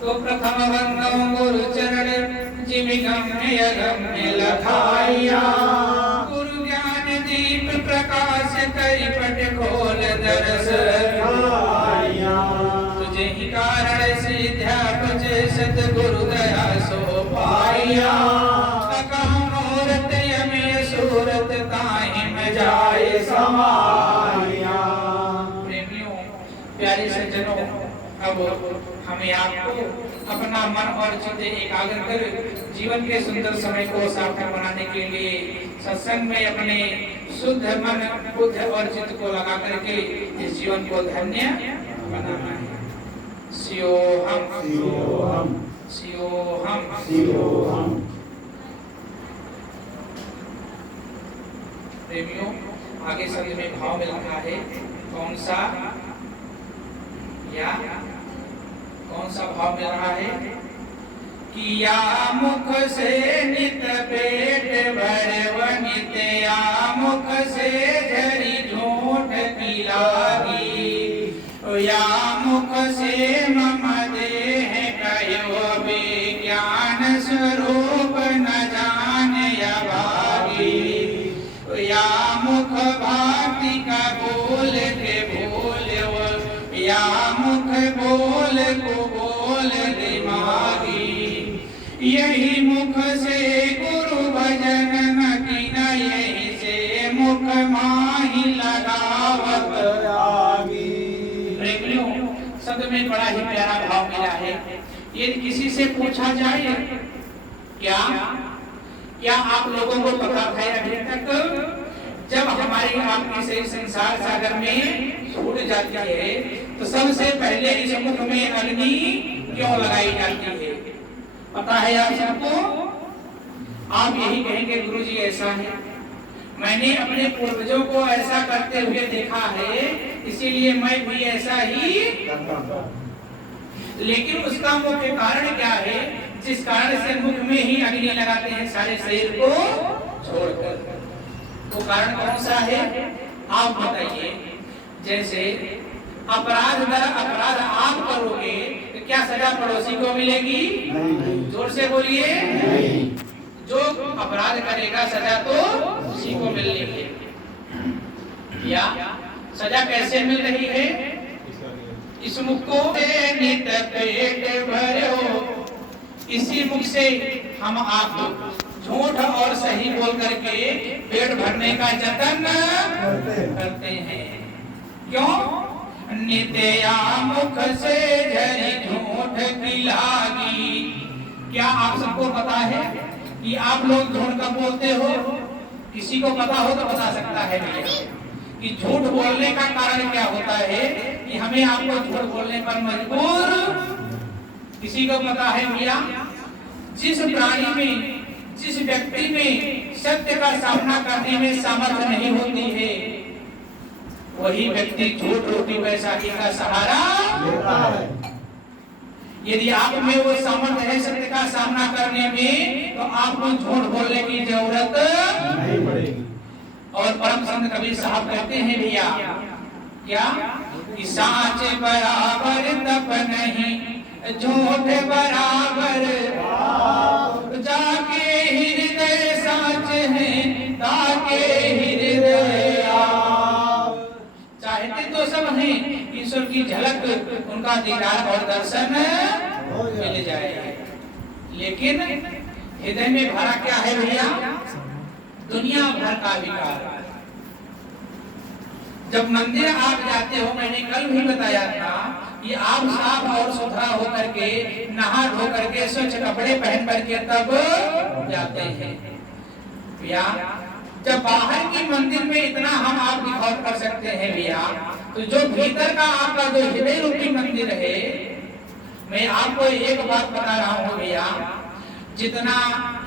तो प्रथम वंदो गुरु चरण जिमि गम्य गम्य लखाइया गुरु ज्ञान दीप प्रकाश करि पट खोल दरस खाइया तुझे ही कारण सिद्ध्या पच सतगुरु दया सो पाइया सकहु मूरत यमे सूरत ताहि में जाए समाइया। प्रेमियों प्यारे सज्जनों, अब हमें आपको अपना मन और चित्त एकाग्र कर जीवन के सुंदर समय को सार्थक बनाने के लिए सत्संग में अपने शुद्ध मन बुद्ध और चित्त को लगा करके इस जीवन को धन्य बनाना है। सियोहम सियोहम सियोहम सियोहम। प्रेमियों, आगे शब्द में भाव में लिखा है कौन सा या कौन सा भाव मिल रहा है? किया मुख से नित पेट भरव नित या मुख से झरी झूठ की लागी या मुख से मम देह कहो विज्ञान स्वरूप न जान या भागी या मुख भांति का बोल के बोले या मुख बोल को बोल दिमागी यही मुख से गुरु भजन न कीना यही से मुख माही लगावत आगी। शब्द में बड़ा ही प्यारा भाव मिला है। यदि किसी से पूछा जाए क्या आप लोगों को पता है अभी तक जब हमारी आपकी से संसार सागर में छूट जाती है तो सबसे पहले इस मुख में अग्नि क्यों लगाई जाती है? पता है आप सबको? आप यही कहेंगे गुरुजी ऐसा है, मैंने अपने पूर्वजों को ऐसा करते हुए देखा है इसीलिए मैं भी ऐसा ही करता हूं। लेकिन उसका मुख्य कारण क्या है जिस कारण से मुख में ही अग्नि लगाते हैं सारे शरीर को छोड़कर? वो कारण कौन सा है आप बताइए। जैसे अपराध आप करोगे तो क्या सजा पड़ोसी को मिलेगी? जोर से बोलिए। जो अपराध करेगा सजा तो उसी को मिलनी है। या सजा कैसे मिल रही है? इस मुख को नित पेट भरो, इसी मुख से हम आप झूठ और सही बोल करके पेट भरने का जतन करते हैं। क्यों? नित्या मुख से झरी झूठ की लागी। क्या आप सबको पता है कि आप लोग झूठ कब बोलते हो? किसी को पता हो तो बता सकता है भैया कि झूठ बोलने का कारण क्या होता है कि हमें आपको झूठ बोलने पर मजबूर? किसी को पता है भैया? जिस प्राणी में जिस व्यक्ति में सत्य का सामना करने में सामर्थ्य नहीं होती है वही व्यक्ति झूठ रोटी वैशाली का सहारा लेता है। यदि आप में वो सामर्थ्य है सत्य का सामना करने में तो आपको झूठ बोलने की जरूरत नहीं पड़ेगी। और परम संत कबीर साहब कहते हैं भैया क्या कि साच बराबर तप नहीं झूठ बराबर जाके हृदय साच है ताके हृदय चाहते तो सब हैं ईश्वर की झलक उनका दीदार और दर्शन मिल जाए, लेकिन हृदय में भरा क्या है भैया? दुनिया भर का विकार। जब मंदिर आप जाते हो, मैंने कल भी बताया था कि आप साफ और सुथरा होकर के नहा धो करके स्वच्छ कपड़े पहन करके तब जाते हैं भैया। जब बाहर की मंदिर में इतना हम आप दिखाव कर सकते हैं भैया, तो जो भीतर का आपका जो हृदय रूपी मंदिर है, मैं आपको एक बात बता रहा हूँ भैया, जितना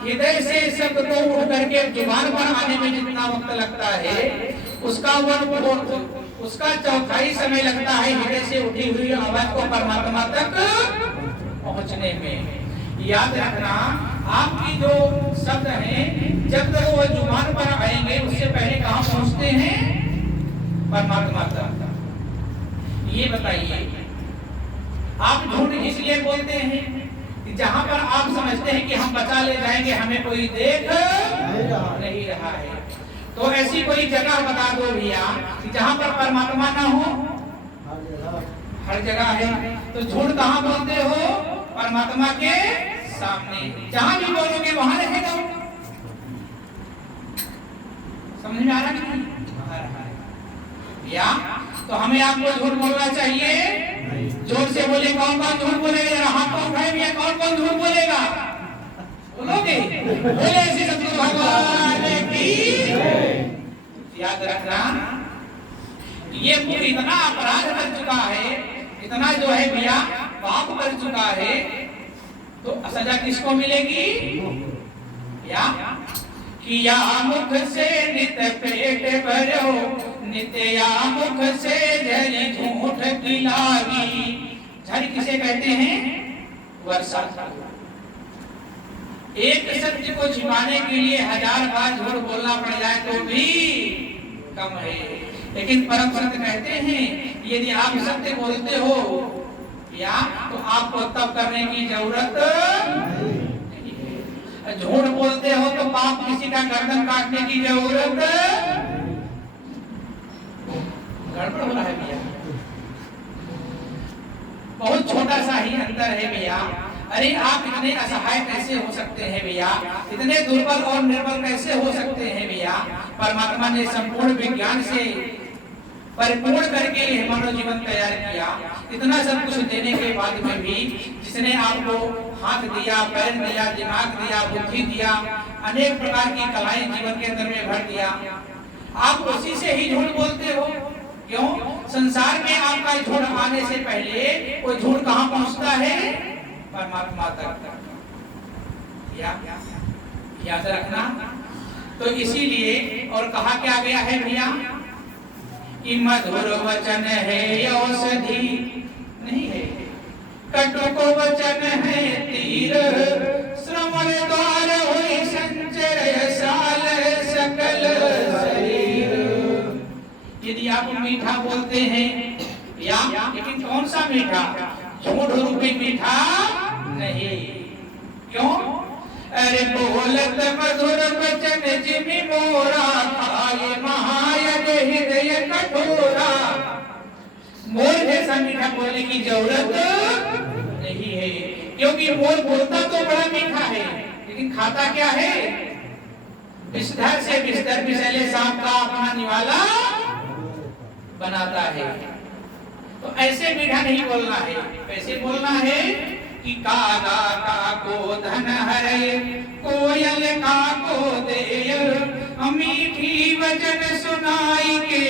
हृदय से शब्द को उठ करके जुबान पर आने में जितना वक्त लगता है उसका चौथाई समय लगता है हृदय से उठी हुई आवाज को परमात्मा तक पहुंचने में। याद रखना आपकी जो शब्द हैं जब तक वो जुबान पर आएंगे उससे पहले कहाँ पहुंचते हैं? परमात्मा तक। ये बताइए आप झूठ इसलिए बोलते हैं कि जहां पर आप समझते हैं कि हम बचा ले जाएंगे हमें कोई देख नहीं रहा है। तो ऐसी कोई जगह बता दो भैया कि जहां पर परमात्मा ना हो। हर जगह है। तो झूठ कहाँ बोलते हो? परमात्मा के सामने। जहां भी बोलोगे वहां रहेगा। समझ में आ रहा नहीं? या तो हमें आपको झूठ बोलना चाहिए। जोर से बोले कौन कौन झूठ बोलेगा? हाथ कौन उठाए भैया? कौन कौन झूठ बोलेगा? बोलोगे? बोले श्री सतगुरु भगवान की। याद रखना ये मुख इतना अपराध कर चुका है, इतना जो है भैया पाप कर चुका है, तो सजा किसको मिलेगी? या किया मुख से नित पेट भरो, नित्या मुख से झरी झूठ की लागी। झरी किसे कहते हैं? वर्षा। एक सत्य को छिपाने के लिए 1000 बार झूठ बोलना पड़ जाए तो भी कम है। लेकिन परम संत कहते हैं यदि आप सत्य बोलते हो या तो आपको तब करने की जरूरत नहीं है। झूठ बोलते हो तो पाप किसी का गर्दन काटने की जरूरत अंदर है भैया। अरे आप इतने असहाय कैसे हो सकते हैं भैया, इतने दुर्बल और निर्बल कैसे हो सकते हैं भैया। परमात्मा ने संपूर्ण विज्ञान से परिपूर्ण करके यह मानव जीवन तैयार किया। इतना सब कुछ देने के बाद में भी जिसने आपको हाथ दिया, पैर दिया, दिमाग दिया, बुद्धि दिया, अनेक प्रकार की कलाएं जीवन के अंदर में भर दिया, आप उसी से ही झूठ बोलते हो। क्यों? संसार में आपका झूठ आने से पहले वो झूठ कहाँ पहुंचता है? परमात्मा तक। याद रखना। तो इसीलिए और कहा क्या गया है भैया कि मधुर वचन है औषधि नहीं है, कटुक वचन है तीर, श्रवण द्वार हुई संचय साल सकल शरीर। यदि आप मीठा बोलते हैं या लेकिन कौन सा मीठा? झूठ रूपी मीठा नहीं। क्यों? अरे बोलत मधुर वचन जिमि मोरा, खाए महायज्ञ हृदय कठोरा। मोर जैसा मीठा बोलने की जरूरत नहीं है, क्योंकि मोर बोलता तो बड़ा मीठा है लेकिन खाता क्या है? विषधर से विषधर विषैले सांप का अपना निवाला बनाता है। तो ऐसे मीठा नहीं बोलना है। कैसे बोलना है कि कागा का को धन हरे, कोयल का को देय, मीठी वचन सुनाई के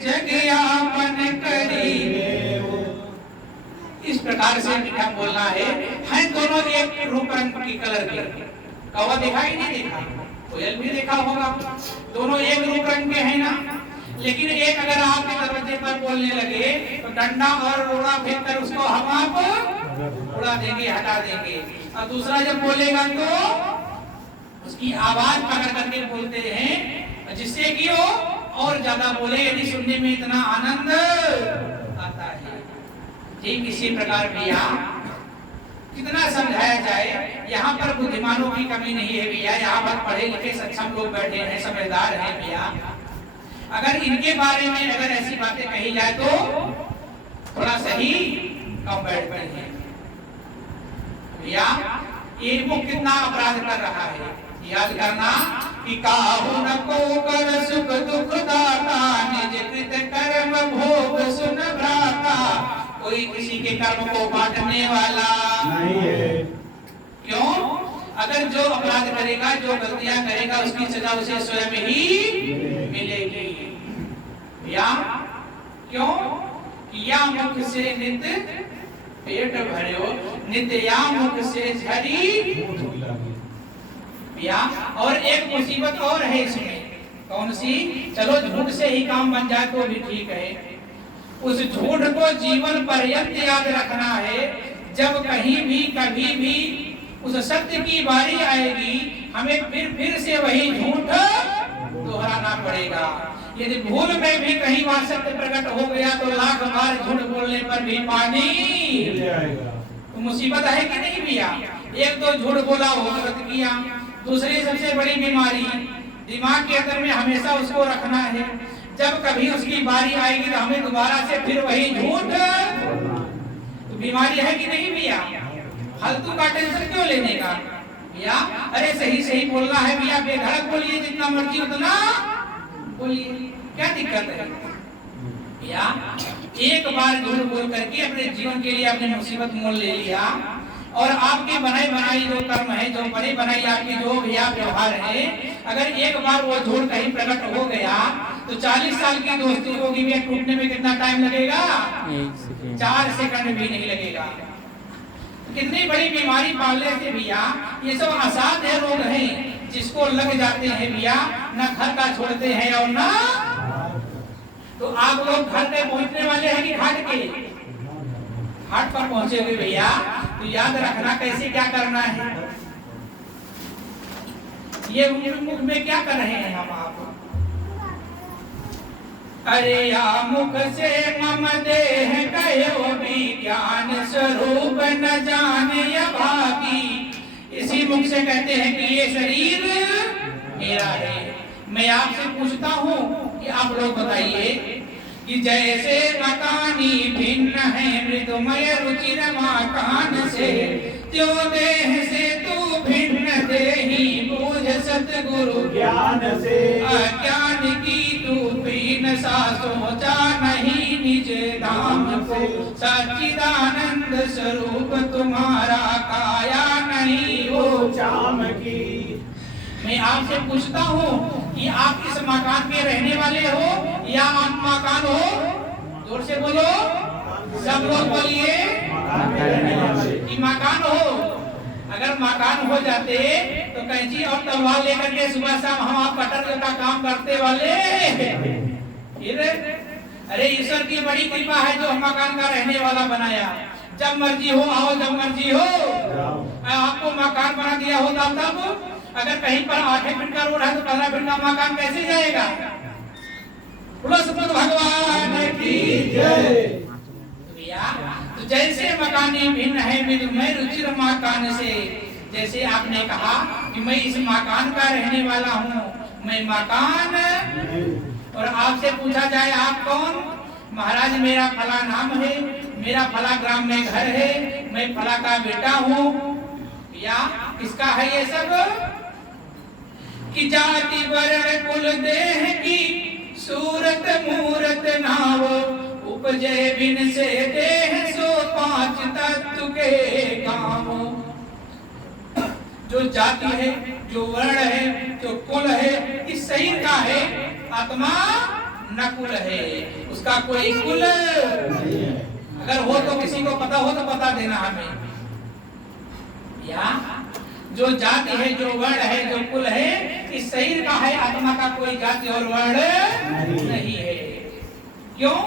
जगयापन करी। इस प्रकार से मीठा बोलना है दोनों एक रूप रंग की कलर के। कौवा देखा ही नहीं देखा, कोयल भी देखा होगा, दोनों एक रूप रंग के हैं ना। लेकिन एक अगर आपके दरवाजे पर बोलने लगे तो डंडा और रोड़ा फेंक कर उसको हवा पर उड़ा देंगे, हटा देंगे। और दूसरा जब बोलेगा तो उसकी आवाज पकड़ करके बोलते हैं जिससे कि वो और ज्यादा बोले, यदि सुनने में इतना आनंद आता है। ठीक इसी प्रकार भैया कितना समझाया जाए, यहाँ पर बुद्धिमानों की कमी नहीं है भैया। यहाँ पर पढ़े लिखे सक्षम लोग बैठे हैं, समझदार हैं भैया। अगर इनके बारे में अगर ऐसी बातें कही जाए तो थोड़ा सही कम बैठते हैं भैया। ये वो कितना अपराध कर रहा है, याद करना कि काहू न को कर सुख दुख दाता, निज कृत कर्म भोग सुन भ्राता। कोई किसी के कर्म को बांटने वाला नहीं है। क्यों? अगर जो अपराध करेगा, जो गलतियां करेगा, उसकी सजा उसे स्वयं ही मिलेगी। या क्यों? कि या मुख से नित पेट भरो, नित या मुख से झरी या। और एक मुसीबत और है इसमें, कौन सी? चलो झूठ से ही काम बन जाए तो भी ठीक है, उस झूठ को जीवन पर्यंत याद रखना है। जब कहीं भी कभी भी उस सत्य की बारी आएगी, हमें फिर से वही झूठ दोहराना पड़ेगा। यदि भूल में भी कहीं वहां सत्य प्रकट हो गया तो लाख बार झूठ बोलने पर भी पानी तो मुसीबत है कि नहीं भैया? एक तो झूठ बोला, वो गलत किया। दूसरी सबसे बड़ी बीमारी दिमाग के अंदर में हमेशा उसको रखना है, जब कभी उसकी बारी आएगी तो हमें दोबारा से फिर वही झूठ। तो बीमारी है कि नहीं भैया? फालतू का टेंशन क्यों लेने का भैया? अरे सही सही बोलना है भैया, बेधड़क बोलिए, जितना मर्जी उतना बोलिए, क्या दिक्कत है भैया? एक बार झूठ बोल करके अपने जीवन के लिए अपने मुसीबत मोल ले लिया, और आपके बनाई बनाई जो कर्म है, जो बड़ी बनाई आपकी जो भैया व्यवहार है, अगर एक बार वो झूठ कहीं प्रकट हो गया तो 40 साल की दोस्ती होगी भैया, टूटने में कितना टाइम लगेगा? 4 सेकंड भी नहीं लगेगा। कितनी बड़ी बीमारी पालने से भैया, ये सब असाध्य रोग हैं जिसको लग जाते हैं भैया, न घर का छोड़ते हैं और न। तो आप लोग घर पे पहुंचने वाले हैं कि घाट के? घाट पर पहुंचे हुए भैया, तो याद रखना कैसे क्या करना है। ये मुख में क्या कर रहे हैं हम आप? अरे या मुख से मम देह कहो विज्ञान स्वरूप न जाने भागी। इसी मुख से कहते हैं कि ये शरीर मेरा है। मैं आपसे पूछता हूँ कि आप लोग बताइए कि जैसे मकानी भिन्न है मृदुमय रुचिर मकान से, त्यों देह से तू भिन्न देहि बूझ सतगुरु ज्ञान से। अज्ञान की तू पीन सा सोचा नहीं निज धाम को, सच्चिदानंद स्वरूप तुम्हारा काया नहीं हो चाम की। मैं आपसे पूछता हूँ कि आप इस मकान के रहने वाले हो या आप मकान हो? जोर से बोलो, सब लोग बोलिए कि मकान हो। अगर मकान हो जाते तो कैंची और तलवार लेकर के सुबह शाम हम आप कटर का काम करते वाले। अरे ईश्वर की बड़ी कृपा है जो हम मकान का रहने वाला बनाया। जब मर्जी हो आओ, जब मर्जी हो आपको मकान बना दिया हो। तब अगर कहीं पर 8 फीट का रोड है तो 15 फीट का मकान कैसे जाएगा? भगवान की जय। तो जैसे मकानी भिन्न है मृदुमय रुचिर मकान से, जैसे आपने कहा कि मैं इस मकान का रहने वाला हूँ, मैं मकान। और आपसे पूछा जाए आप कौन? महाराज मेरा फला नाम है, मेरा फला ग्राम में घर है, मैं फला का बेटा हूँ। या किसका है ये सब? कि जाति वर्ण कुल देह की सूरत मूरत नाव, उपजे बिन से देह सो 5 तत्व के काम। जो जाति है, जो वर्ण है, जो कुल है, इस शरीर का है, आत्मा नकुल है, उसका कोई कुल अगर हो तो किसी को पता हो तो बता देना हमें। या जो जाति है, जो वर्ण है, जो कुल है, इस शरीर का है, आत्मा का कोई जाति और वर्ण नहीं है। क्यों?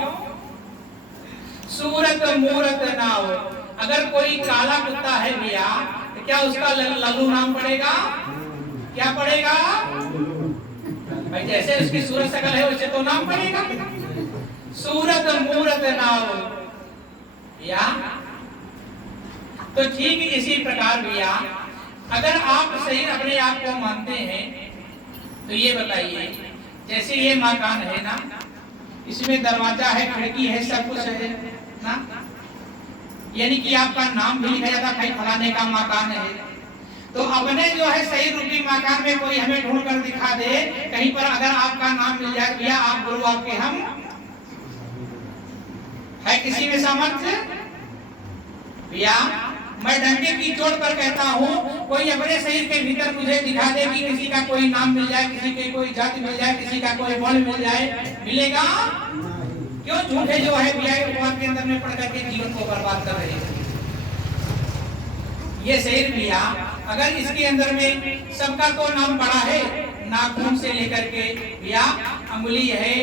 सूरत मूरत नाव। अगर कोई काला कुत्ता है भैया तो क्या उसका लल्लू नाम पड़ेगा? क्या पड़ेगा भाई? जैसे उसकी सूरत शकल है वैसे तो नाम पड़ेगा। सूरत मूरत नाव। या तो ठीक इसी प्रकार भैया अगर आप सही अपने आप को मानते हैं तो ये बताइए, जैसे ये मकान है ना, इसमें दरवाजा है, खिड़की है, सब कुछ है ना, यानी कि आपका नाम भी लिखा जाता है फलाने का मकान है। तो अपने जो है सही रूपी मकान में कोई हमें ढूंढ कर दिखा दे कहीं पर, अगर आपका नाम मिल जाए भैया आप बोलो आपके हम है किसी में सामर्थ्य? भैया मैं डंडे की चोट पर कहता हूँ, कोई अपने शरीर के भीतर मुझे दिखा दे कि किसी का कोई नाम मिल जाए, किसी की कोई जाति मिल जाए, किसी का कोई वर्ण मिल जाए, मिलेगा? क्यों? झूठे जो है भैया के अंदर में पड़ करके जीवन को बर्बाद कर रहे हैं। ये शरीर भैया अगर इसके अंदर में सबका तो नाम पड़ा है, नाखून से लेकर के भैया अंगुली है,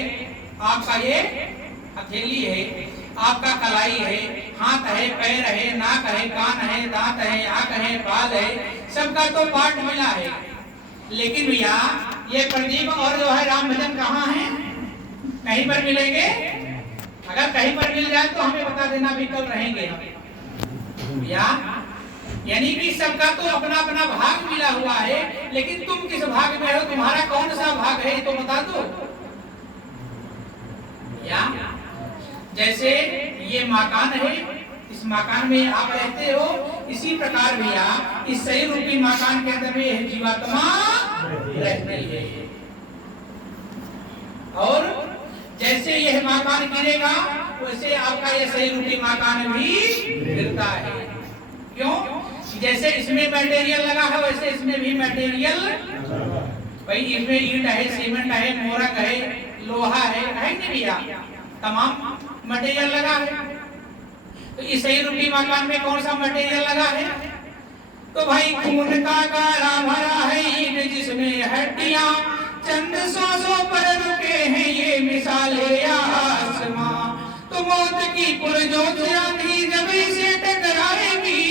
आपका ये हथेली है, आपका कलाई है, हाथ है, पैर है, नाक है, कान है, दांत है, आंख है, बाल है, सबका तो पार्ट मिला है। लेकिन भैया ये प्रदीप और जो है राम भजन कहाँ है? कहीं पर मिलेंगे? अगर कहीं पर मिल जाए तो हमें बता देना, भी कल रहेंगे हम भैया। यानी कि सबका तो अपना अपना भाग मिला हुआ है, लेकिन तुम किस भाग में हो, तुम्हारा कौन सा भाग है तो बता दो। या जैसे ये मकान है, इस मकान में आप रहते हो, इसी प्रकार भैया इस सही रूपी मकान के अंदर में जीवात्मा रहती है। और जैसे यह मकान गिरेगा वैसे आपका ये सही रूपी मकान भी गिरता है। क्यों? जैसे इसमें मटेरियल लगा है वैसे इसमें भी मटेरियल, भाई इसमें ईंट है, सीमेंट है, मोरंग है, लोहा है नहीं भैया, तमाम मटेरियल लगा है। तो इस सही रूपी मकान में कौन सा मटेरियल लगा है? तो भाई खून का गारा भरा है ईंट जिसमें हड्डियां, चंद सांसों पर रुके हैं ये मिसाले आसमां। तो मौत की पुरजोत आंधी जब इसे टकराएगी,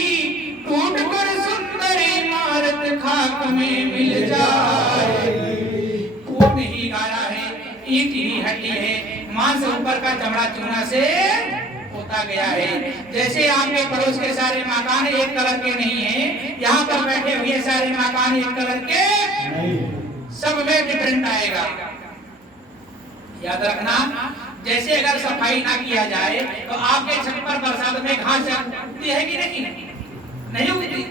टूट कर सुंदर इमारत खाक में मिल जाएगी। खून ही गारा है, ईंट ही हड्डी है, मांस ऊपर का चमड़ा चूना से होता गया है। जैसे आपके पड़ोस के सारे मकान एक कलर के नहीं है, यहाँ पर बैठे हुए सारे मकान एक कलर के, सब में डिफरेंट आएगा। याद रखना, जैसे अगर सफाई ना किया जाए तो आपके छत पर बरसात में घास उगती है कि नहीं? नहीं उगती?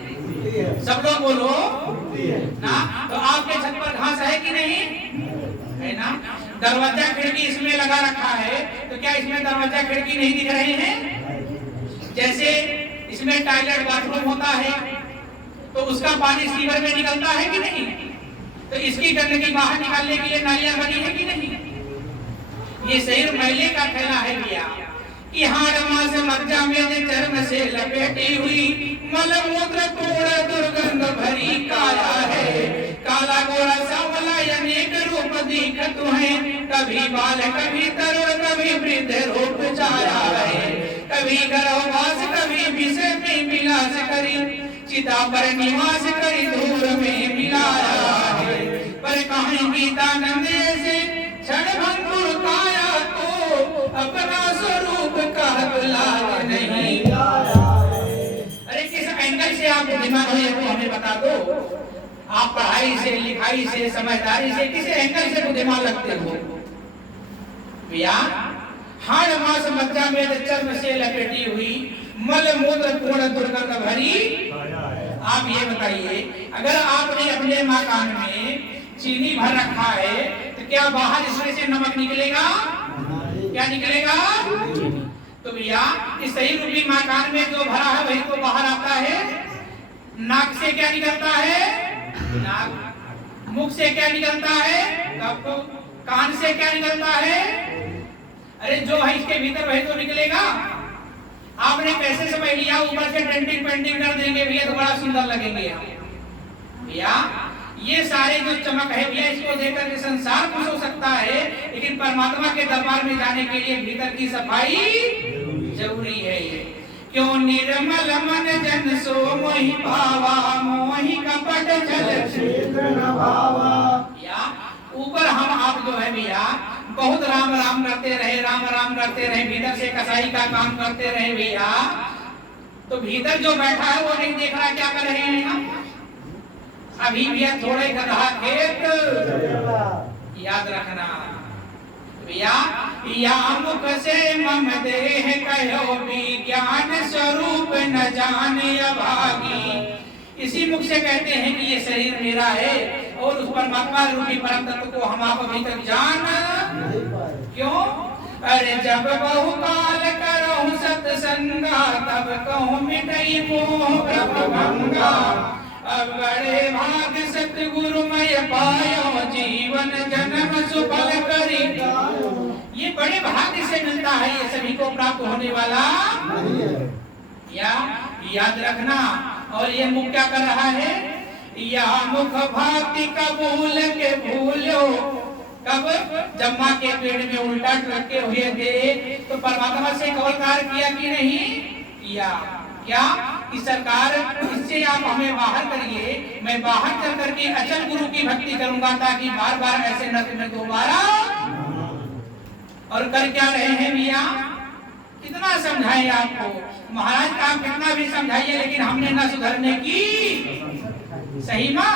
सब लोग बोलो ना। तो आपके छत पर घास है कि नहीं? है ना। दरवाजा खिड़की इसमें लगा रखा है, तो क्या इसमें दरवाजा खिड़की नहीं दिख रहे हैं? जैसे इसमें टॉयलेट बाथरूम होता है तो उसका पानी सीवर में निकलता है कि नहीं? तो इसकी गंदगी बाहर निकालने के लिए नालियां बनी है कि नहीं? ये शरीर मैले का फैला है भैया कि हाड़ मास मज्जा में चर्म से लपेटी हुई मलमूत्र पूर्ण दुर्गंध भरी काया है। काला गोरा सांवला अनेक रूप दिखत है, कभी बाल कभी तरुण कभी वृद्ध रूप छाया है। कभी गर्भवास कभी विष में विलास करी, चिता पर निवास करी धूल में मिलाया है। पर कहीं गीतानंद ऐसे क्षण भंगुर काया को अपना स्वरूप कहत लाज नहीं। अरे किस एंगल से आप बुद्धिमान हो ये हमें बता दो। आप पढ़ाई से लिखाई से समझदारी से किस एंगल से बुद्धिमान लगते हो भैया? हाड़ मास मज्जा में चर्म से लपेटी हुई मल मूत्र पूर्ण दुर्गंध भरी। आप ये बताइए, अगर आपने अपने मकान में चीनी भर रखा है तो क्या बाहर इसमें से नमक निकलेगा? क्या निकलेगा? तो भैया इस सही रूपी मकान में जो भरा है वही तो बाहर आता है। नाक से क्या निकलता है? नाक। मुख से क्या निकलता है? कान से क्या निकलता है? अरे जो है इसके भीतर वही तो निकलेगा। आपने कैसे समझ लिया? ऊपर से डेंटिंग पेंटिंग कर देंगे भैया तो बड़ा सुंदर लगेंगे भैया। ये सारे जो चमक है भैया, इसको देखकर के संसार खुश हो सकता है, लेकिन परमात्मा के दरबार में जाने के लिए भीतर की सफाई जरूरी है। क्यों निर्मल मन जन सो मोहि भावा, मोहि कपट छल क्षेत्र न भावा। या ऊपर हम आप जो है भैया बहुत राम राम करते रहे, राम राम करते रहे, भीतर से कसाई का काम करते रहे भैया, तो भीतर जो बैठा है वो नहीं देख रहा क्या कर रहे हैं हम। अभी भैया थोड़े गधा खेत याद रखना भैया। या मुख से मम देह कहो विज्ञान स्वरूप न जाने अभागी। इसी मुख से कहते हैं कि ये शरीर मेरा है और उस परमात्मा रूपी परम तत्व को हम आप अभी तक जान क्यों? अरे जब बहुकाल करहु सत्संगा, तब कहूँ मिटई मोह भंगा। अब बड़े भाग सतगुरु मैं पायो, जीवन जन्म सुफल करी। ये बड़े भाग्य से मिलता है, ये सभी को प्राप्त होने वाला या याद रखना। और ये मुख क्या कर रहा है? या मुख भक्ति कबूल के भूलो। कब? जब माँ के पेड़ में उल्टा लटके हुए थे तो परमात्मा से कवलकार किया कि नहीं किया? क्या कि सरकार इससे आप हमें बाहर करिए, मैं बाहर चल करके अचल गुरु की भक्ति करूंगा ताकि बार बार ऐसे न मैं दोबारा। और कर क्या रहे हैं भैया? कितना समझाएं आपको महाराज का, आप कितना भी समझाइए लेकिन हमने न सुधरने की। सही माँ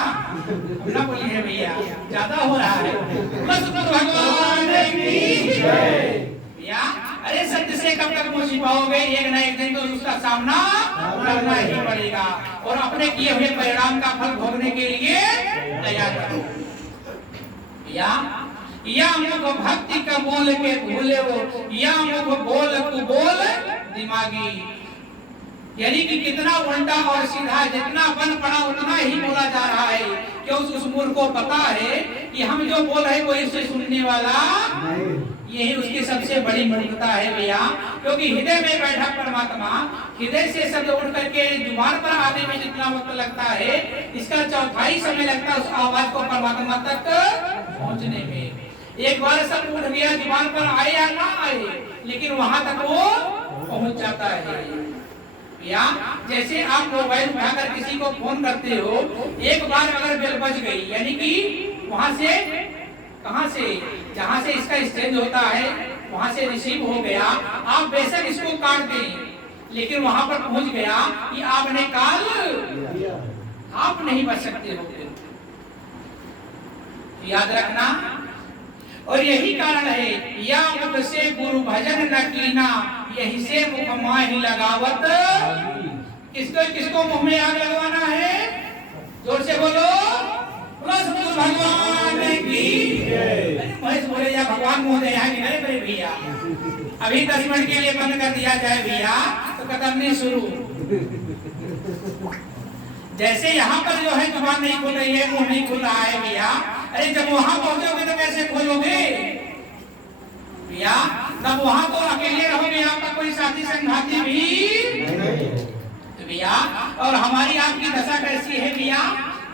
ना बोली है भैया, ज्यादा हो रहा है। भगवान की भैया। अरे सत्य से कब तक मुँह छिपाओगे? एक न एक दिन तो उसका सामना करना ही पड़ेगा और अपने किए हुए परिणाम का फल भोगने के लिए तैयार करो। या मुख भक्ति का बोल के भूले वो, या मुख बोल को बोल दिमागी। यानी कि कितना उल्टा और सीधा जितना बन पड़ा उतना ही बोला जा रहा है। क्यों? उस मूर्ख को पता है कि हम जो बोल रहे हैं वो इससे सुनने वाला यही उसकी सबसे बड़ी मूर्खता है भैया। क्योंकि हृदय में बैठा परमात्मा हृदय से शब्द उठ करके जुबान पर आने में जितना वक्त लगता है, इसका चौथाई समय लगता है उस आवाज को परमात्मा तक पहुंचने में। एक बार सब उठ गया, जुबान पर आए या ना आए, लेकिन वहां तक वो पहुंच जाता है। या जैसे आप मोबाइल उठाकर किसी को फोन करते हो, एक बार अगर बेल बज गई, यानी कि वहां से कहां से, जहां से इसका स्टेज होता है वहां से रिसीव हो गया, आप बेशक इसको काट दें लेकिन वहां पर पहुंच गया कि आपने कॉल, आप नहीं बच सकते हो। याद रखना, और यही कारण है या मुख से गुरु भजन न कीना, यही से मुख माहि लगावत। किसको किसको मुंह में आग लगवाना है? जोर से बोलो, सतगुरु भगवान की। अरे महेश बोले या भगवान महोदय यहाँ की नहीं मेरे भैया, अभी 10 मिनट के लिए बंद कर दिया जाए भैया तो कतरनी शुरू। जैसे यहाँ पर जो है जुबान नहीं खुल रही है, मुंह नहीं खुल रहा है भैया, अरे जब वहां पहुंचोगे तो कैसे खोलोगे भैया? तब वहां तो अकेले रहोगे, आपका कोई साथी संगाती भी तो भैया। और हमारी आपकी दशा कैसी है भैया?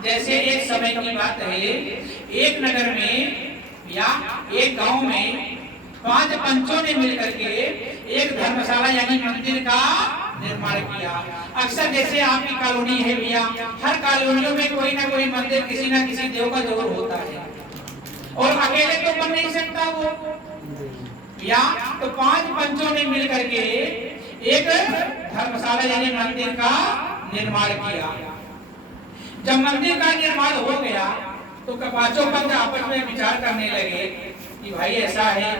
जैसे एक समय की बात है, एक नगर में या एक गांव में 5 पंचों ने मिलकर के एक धर्मशाला यानी मंदिर का निर्माण किया। अक्सर जैसे आपकी कॉलोनी है भैया, हर कॉलोनियों में कोई ना कोई मंदिर किसी ना किसी देव का जरूर होता है, और अकेले तो बन नहीं सकता वो या। तो 5 पंचों ने मिलकर के एक धर्मशाला यानी मंदिर का निर्माण किया। जब मंदिर का निर्माण हो गया तो पांचों पंच आपस में विचार करने लगे कि भाई ऐसा है,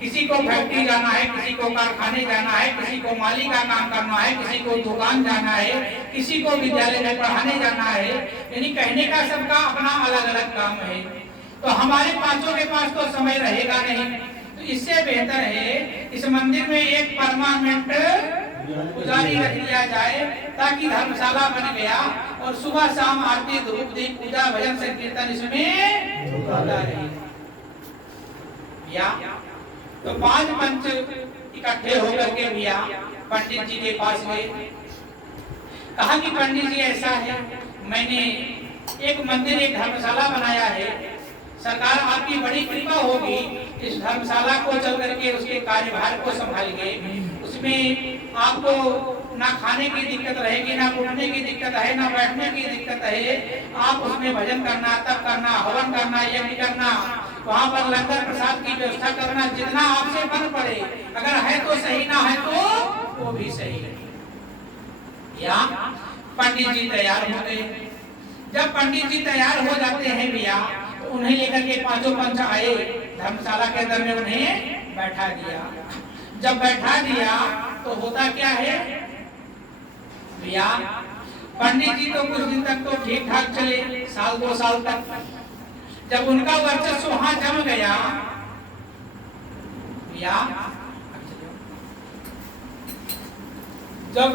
किसी को फैक्ट्री जाना है, किसी को कारखाने जाना है, किसी को माली का काम करना है, किसी को दुकान जाना है, किसी को विद्यालय में पढ़ाने जाना है, यानी कहने का सबका अपना अलग अलग काम है। तो हमारे पांचों के पास तो समय रहेगा नहीं, तो इससे बेहतर है इस मंदिर में एक परमानेंट पुजारी रख लिया जाए, ताकि धर्मशाला बन गया और सुबह शाम आरती धूप दीप पूजा भजन संकीर्तन इसमें होता रहे या। तो 5 पंच इकट्ठे होकर के भैया पंडित जी के पास गए, कहा कि पंडित जी ऐसा है, मैंने एक मंदिर एक धर्मशाला बनाया है, सरकार आपकी बड़ी कृपा होगी, इस धर्मशाला को चल करके उसके कार्यभार को संभालिए, उसमें आपको ना खाने की दिक्कत रहेगी, ना उठने की दिक्कत है, ना बैठने की दिक्कत है, आप उसमें भजन करना, तप करना, हवन करना, यज्ञ करना, वहाँ पर लंगर प्रसाद की व्यवस्था करना, जितना आपसे बन पड़े, अगर है तो सही, ना है तो वो भी सही है या। पंडित जी तैयार हो गए। जब पंडित जी तैयार हो जाते हैं भैया, तो उन्हें लेकर के पांचों पंच आए, धर्मशाला के अंदर में उन्हें बैठा दिया। जब बैठा दिया तो होता क्या है भैया, पंडित जी तो कुछ दिन तक तो ठीक ठाक चले, 1-2 साल तक। जब उनका वर्चस्व वहां जम गया भैया, जब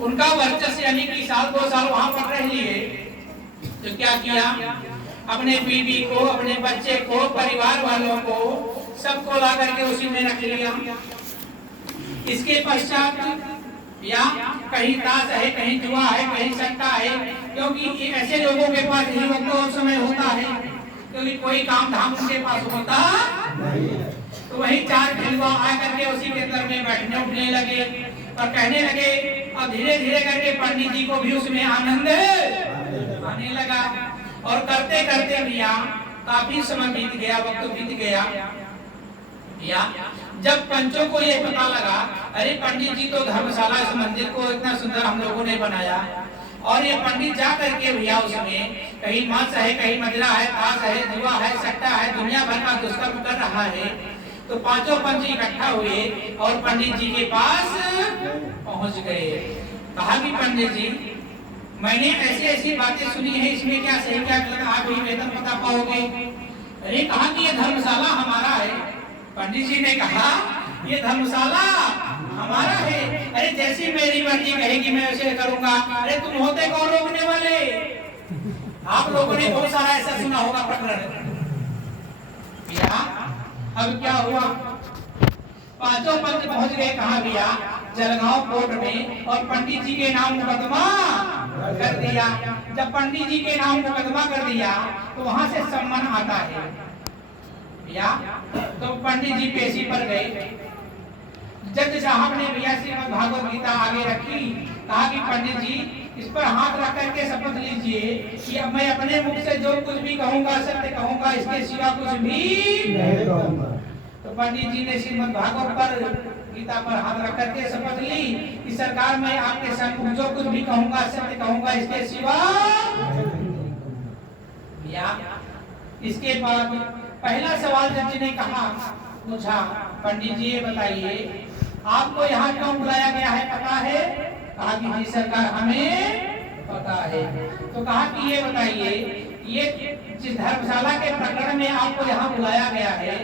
उनका वर्चस्व यानी कि 1-2 साल वहां पर रह लिए, तो क्या किया, अपने बीवी को, अपने बच्चे को, परिवार वालों को सबको ला करके उसी में रख लिया। इसके पश्चात या कहीं ताश है, कहीं जुआ है, कहीं सट्टा है, क्योंकि ऐसे लोगों के पास ही वक्त और समय होता है, क्योंकि कोई काम धाम उनके पास होता नहीं। तो वही 4 खिलवा आकर के उसी के अंदर में बैठने उठने लगे और कहने लगे, और धीरे धीरे करके पंडित जी को भी उसमें आनंद आने लगा। और करते करते भैया काफी समय बीत गया, वक्त बीत गया भैया। जब पंचों को ये पता लगा, अरे पंडित जी तो धर्मशाला इस मंदिर को इतना सुंदर हम लोगों ने बनाया, और ये पंडित जा करके भैया उसमें कहीं मांस है, कहीं मदिरा है, ताश है, जुआ है, सट्टा है, दुनिया भर का दुष्कर्म कर रहा है। तो पांचों पंच इकट्ठा हुए और पंडित जी के पास पहुंच गए। कहा कि पंडित जी, मैंने ऐसी ऐसी बातें सुनी है, इसमें क्या सही क्या गलत आप ही बेहतर बता पाओगे। अरे कहा कि ये धर्मशाला हमारा है। पंडित जी ने कहा, ये धर्मशाला हमारा है, अरे जैसी मेरी मर्जी कहेगी मैं वैसे करूंगा। अरे तुम होते कौन रोकने वाले? आप लोगों ने बहुत सारा ऐसा सुना होगा प्रकरण। अब क्या हुआ, पांचों पंच पहुंच गए कहा भैया, जलगांव कोर्ट में, और पंडित जी के नाम मुकदमा कर दिया। जब पंडित जी के नाम मुकदमा कर दिया तो वहां से सम्मान आता है भैया। तो पंडित जी पेशी पर गए, जज साहब ने भैया श्रीमद् भागवत गीता आगे रखी, कहा कि पंडित जी इस पर हाथ रख करके शपथ लीजिए कि अब मैं अपने मुख से जो कुछ भी कहूंगा सत्य कहूंगा, इसके सिवा कुछ भी नहीं कहूंगा। तो पंडित जी ने श्रीमद् भागवत पर गीता पर हाथ रख करके शपथ ली कि सरकार मैं आपके सम्मुख जो कुछ भी कहूंगा सत्य कहूंगा, इसके सिवा या। इसके बाद पहला सवाल जज ने कहा, पूछा, पंडित जी ये बताइए आपको यहाँ क्यों बुलाया गया है, पता है? कहा कि जी सरकार हमें पता है। तो कहा कि ये बताइए, ये जिस धर्मशाला के प्रकरण में आपको यहाँ बुलाया गया है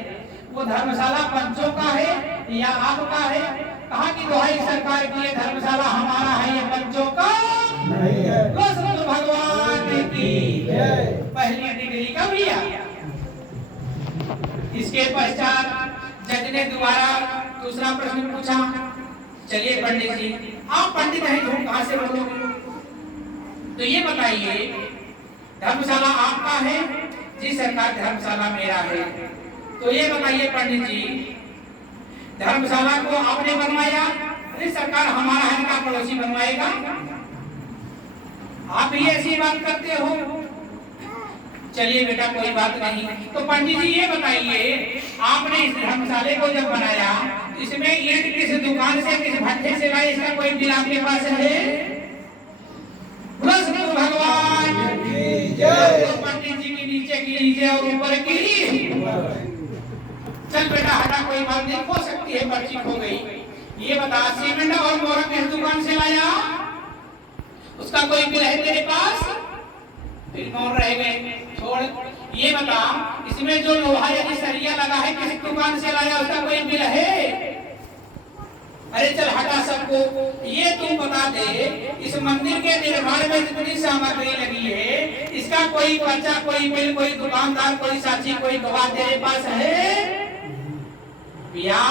वो धर्मशाला पंचों का है या आपका है? कहा कि दुहाई सरकार की ये धर्मशाला हमारा है, ये पंचों का नहीं है। कृष्ण भगवान की पहली डिग्री का भैया। इसके पश्चात जज ने दोबारा दूसरा प्रश्न पूछा, चलिए पंडित जी आप पंडित हैं, झूठ कहां से बोलोगे? तो ये बताइए धर्मशाला आपका है? जी सरकार धर्मशाला मेरा है। तो ये बताइए पंडित जी धर्मशाला को आपने बनवाया? अरे सरकार हमारा है, का पड़ोसी बनवाएगा? आप ही ऐसी बात करते हो। चलिए बेटा कोई बात नहीं। तो पंडित जी ये बताइए आपने इस धर्मशाले को जब बनाया इसमें ईंट किस दुकान से, किस भट्ठे से लाए, इसका कोई बिल आपके पास है? कृष्ण भगवान की जय। तो पंडित जी की नीचे और ऊपर की। चल बेटा हटा, कोई बात नहीं, हो सकती है पर्ची खो गई। ये बता सीमेंट और मोहर किस दुकान से लाया? उसका कोई बिल है तेरे पास? बिल कौन रह गए, छोड़। ये बता इसमें जो लोहा या सरिया लगा है किस दुकान से लाया, उसका कोई बिल है? अरे चल हटा सबको। ये तू बता दे इस मंदिर के निर्माण में जितनी सामग्री लगी है इसका कोई पर्चा, कोई बिल, कोई दुकानदार, कोई साक्षी, कोई गवाह तेरे पास है? भैया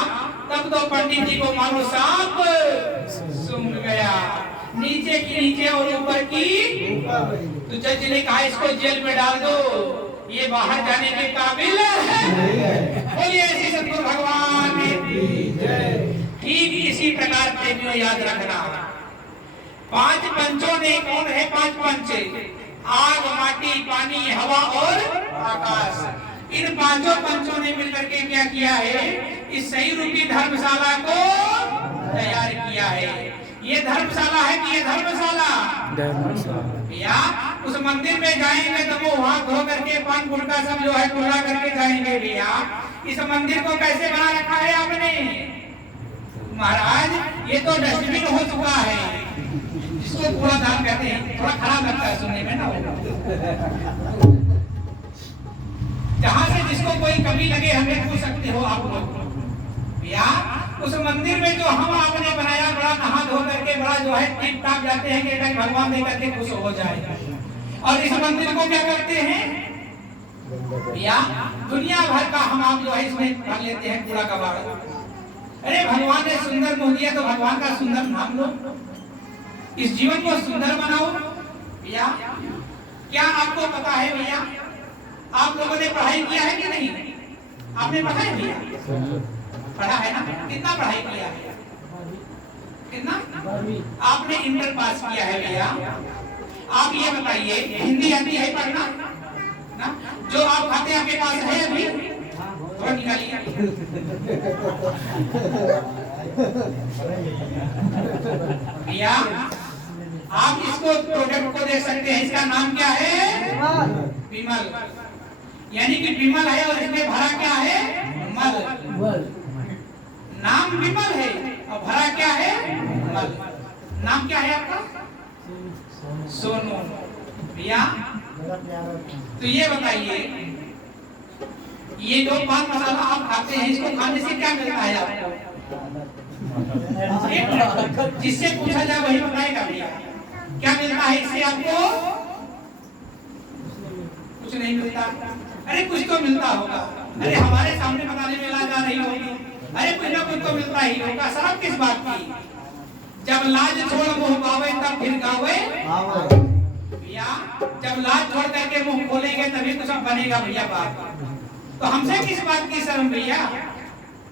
तब तो पंडित जी को मानो सांप सूंघ गया। नीचे की नीचे और ऊपर की। तो जज ने कहा इसको जेल में डाल दो, ये बाहर जाने के काबिल है। बोलिए ऐसी सतगुरु भगवान की जय। ठीक इसी प्रकार प्रेमियों याद रखना, पांच पंचों ने, कौन है पांच पंच? आग, माटी, पानी, हवा और आकाश। इन पांचों पंचों ने मिलकर के क्या किया है? इस सही रूपी धर्मशाला को तैयार किया है। ये धर्मशाला है कि ये धर्मशाला? भैया उस मंदिर में जाएंगे तो वो वहां धो करके पान गुटका सब जो है खुला करके जाएंगे। भैया इस मंदिर को कैसे बना रखा है आपने? महाराज ये तो डस्टबिन हो चुका है, जिसको कूड़ा दान कहते हैं। थोड़ा खराब लगता है सुनने में ना, जहां से जिसको कोई कमी लगे हमें पूछ सकते हो आप लोग। भैया उस मंदिर में जो हम आपने बनाया बड़ा नहा धो करके बड़ा जो है टिप टाप जाते हैं कि भगवान दे करके खुश हो जाए। और इस मंदिर को क्या करते हैं भैया? दुनिया भर का हम आप जो है इसमें भर लेते हैं कूड़ा कबाड़। अरे भगवान ने सुंदर मोह दिया तो भगवान का सुंदर नाम लो, इस जीवन को सुंदर बनाओ। भैया क्या आपको पता है भैया, आप लोगों ने पढ़ाई किया है कि नहीं? आपने पढ़ाई किया? पढ़ा है ना? कितना पढ़ाई किया है? कितना? आपने इंटर पास किया है भैया। आप ये बताइए हिंदी आती है पढ़ना ना? जो आप खाते आपके पास है अभी? थोड़ा निकालिए। भैया आप इसको प्रोडक्ट को देख सकते हैं, इसका नाम क्या है? विमल। यानी कि विमल है और इसमें भरा क्या है? मल। नाम विमल है और भरा क्या है? मल। नाम क्या है आपका? सोनू। भैया तो ये बताइए ये जो पान मसाला आप खाते हैं इसको खाने से क्या मिलता है आपको? जिससे पूछा जाए वही बताएगा भैया क्या मिलता है इससे आपको? कुछ नहीं मिलता। अरे कुछ तो मिलता होगा। अरे हमारे सामने बताने में लाज आ रही होगी। अरे कुछ ना कुछ तो मिलता ही होगा। शर्म किस बात की? जब लाज छोड़ मुंह गावे तब फिर गावे भैया। जब लाज छोड़ करके मुंह खोलेंगे तभी तो सब बनेगा भैया बात। तो हमसे किस बात की शर्म भैया?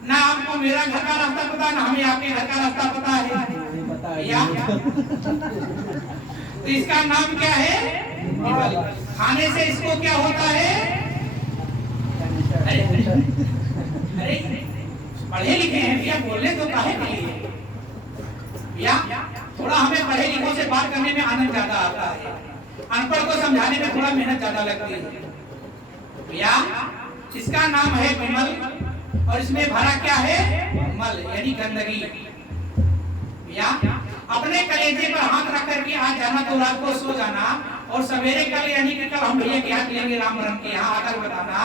ना आपको मेरा घर का रास्ता पता, ना हमें आपके घर का रास्ता पता है भैया। तो इसका नाम क्या है? खाने से इसको क्या होता है? अरे पढ़े लिखे हैं भैया, बोलने तो काहे नहीं भैया। थोड़ा हमें पढ़े लिखों से बात करने में आनंद ज्यादा आता है, अनपढ़ को समझाने में थोड़ा मेहनत ज्यादा लगती है भैया। इसका नाम है विमल और इसमें भरा क्या है? मल यानी गंदगी। या अपने कलेजे पर हाथ रख करके आज जाना तो रात को सो जाना और सवेरे कल यानी कि कल हम भैया के हाथ लेंगे राम रंग के यहाँ आकर बताना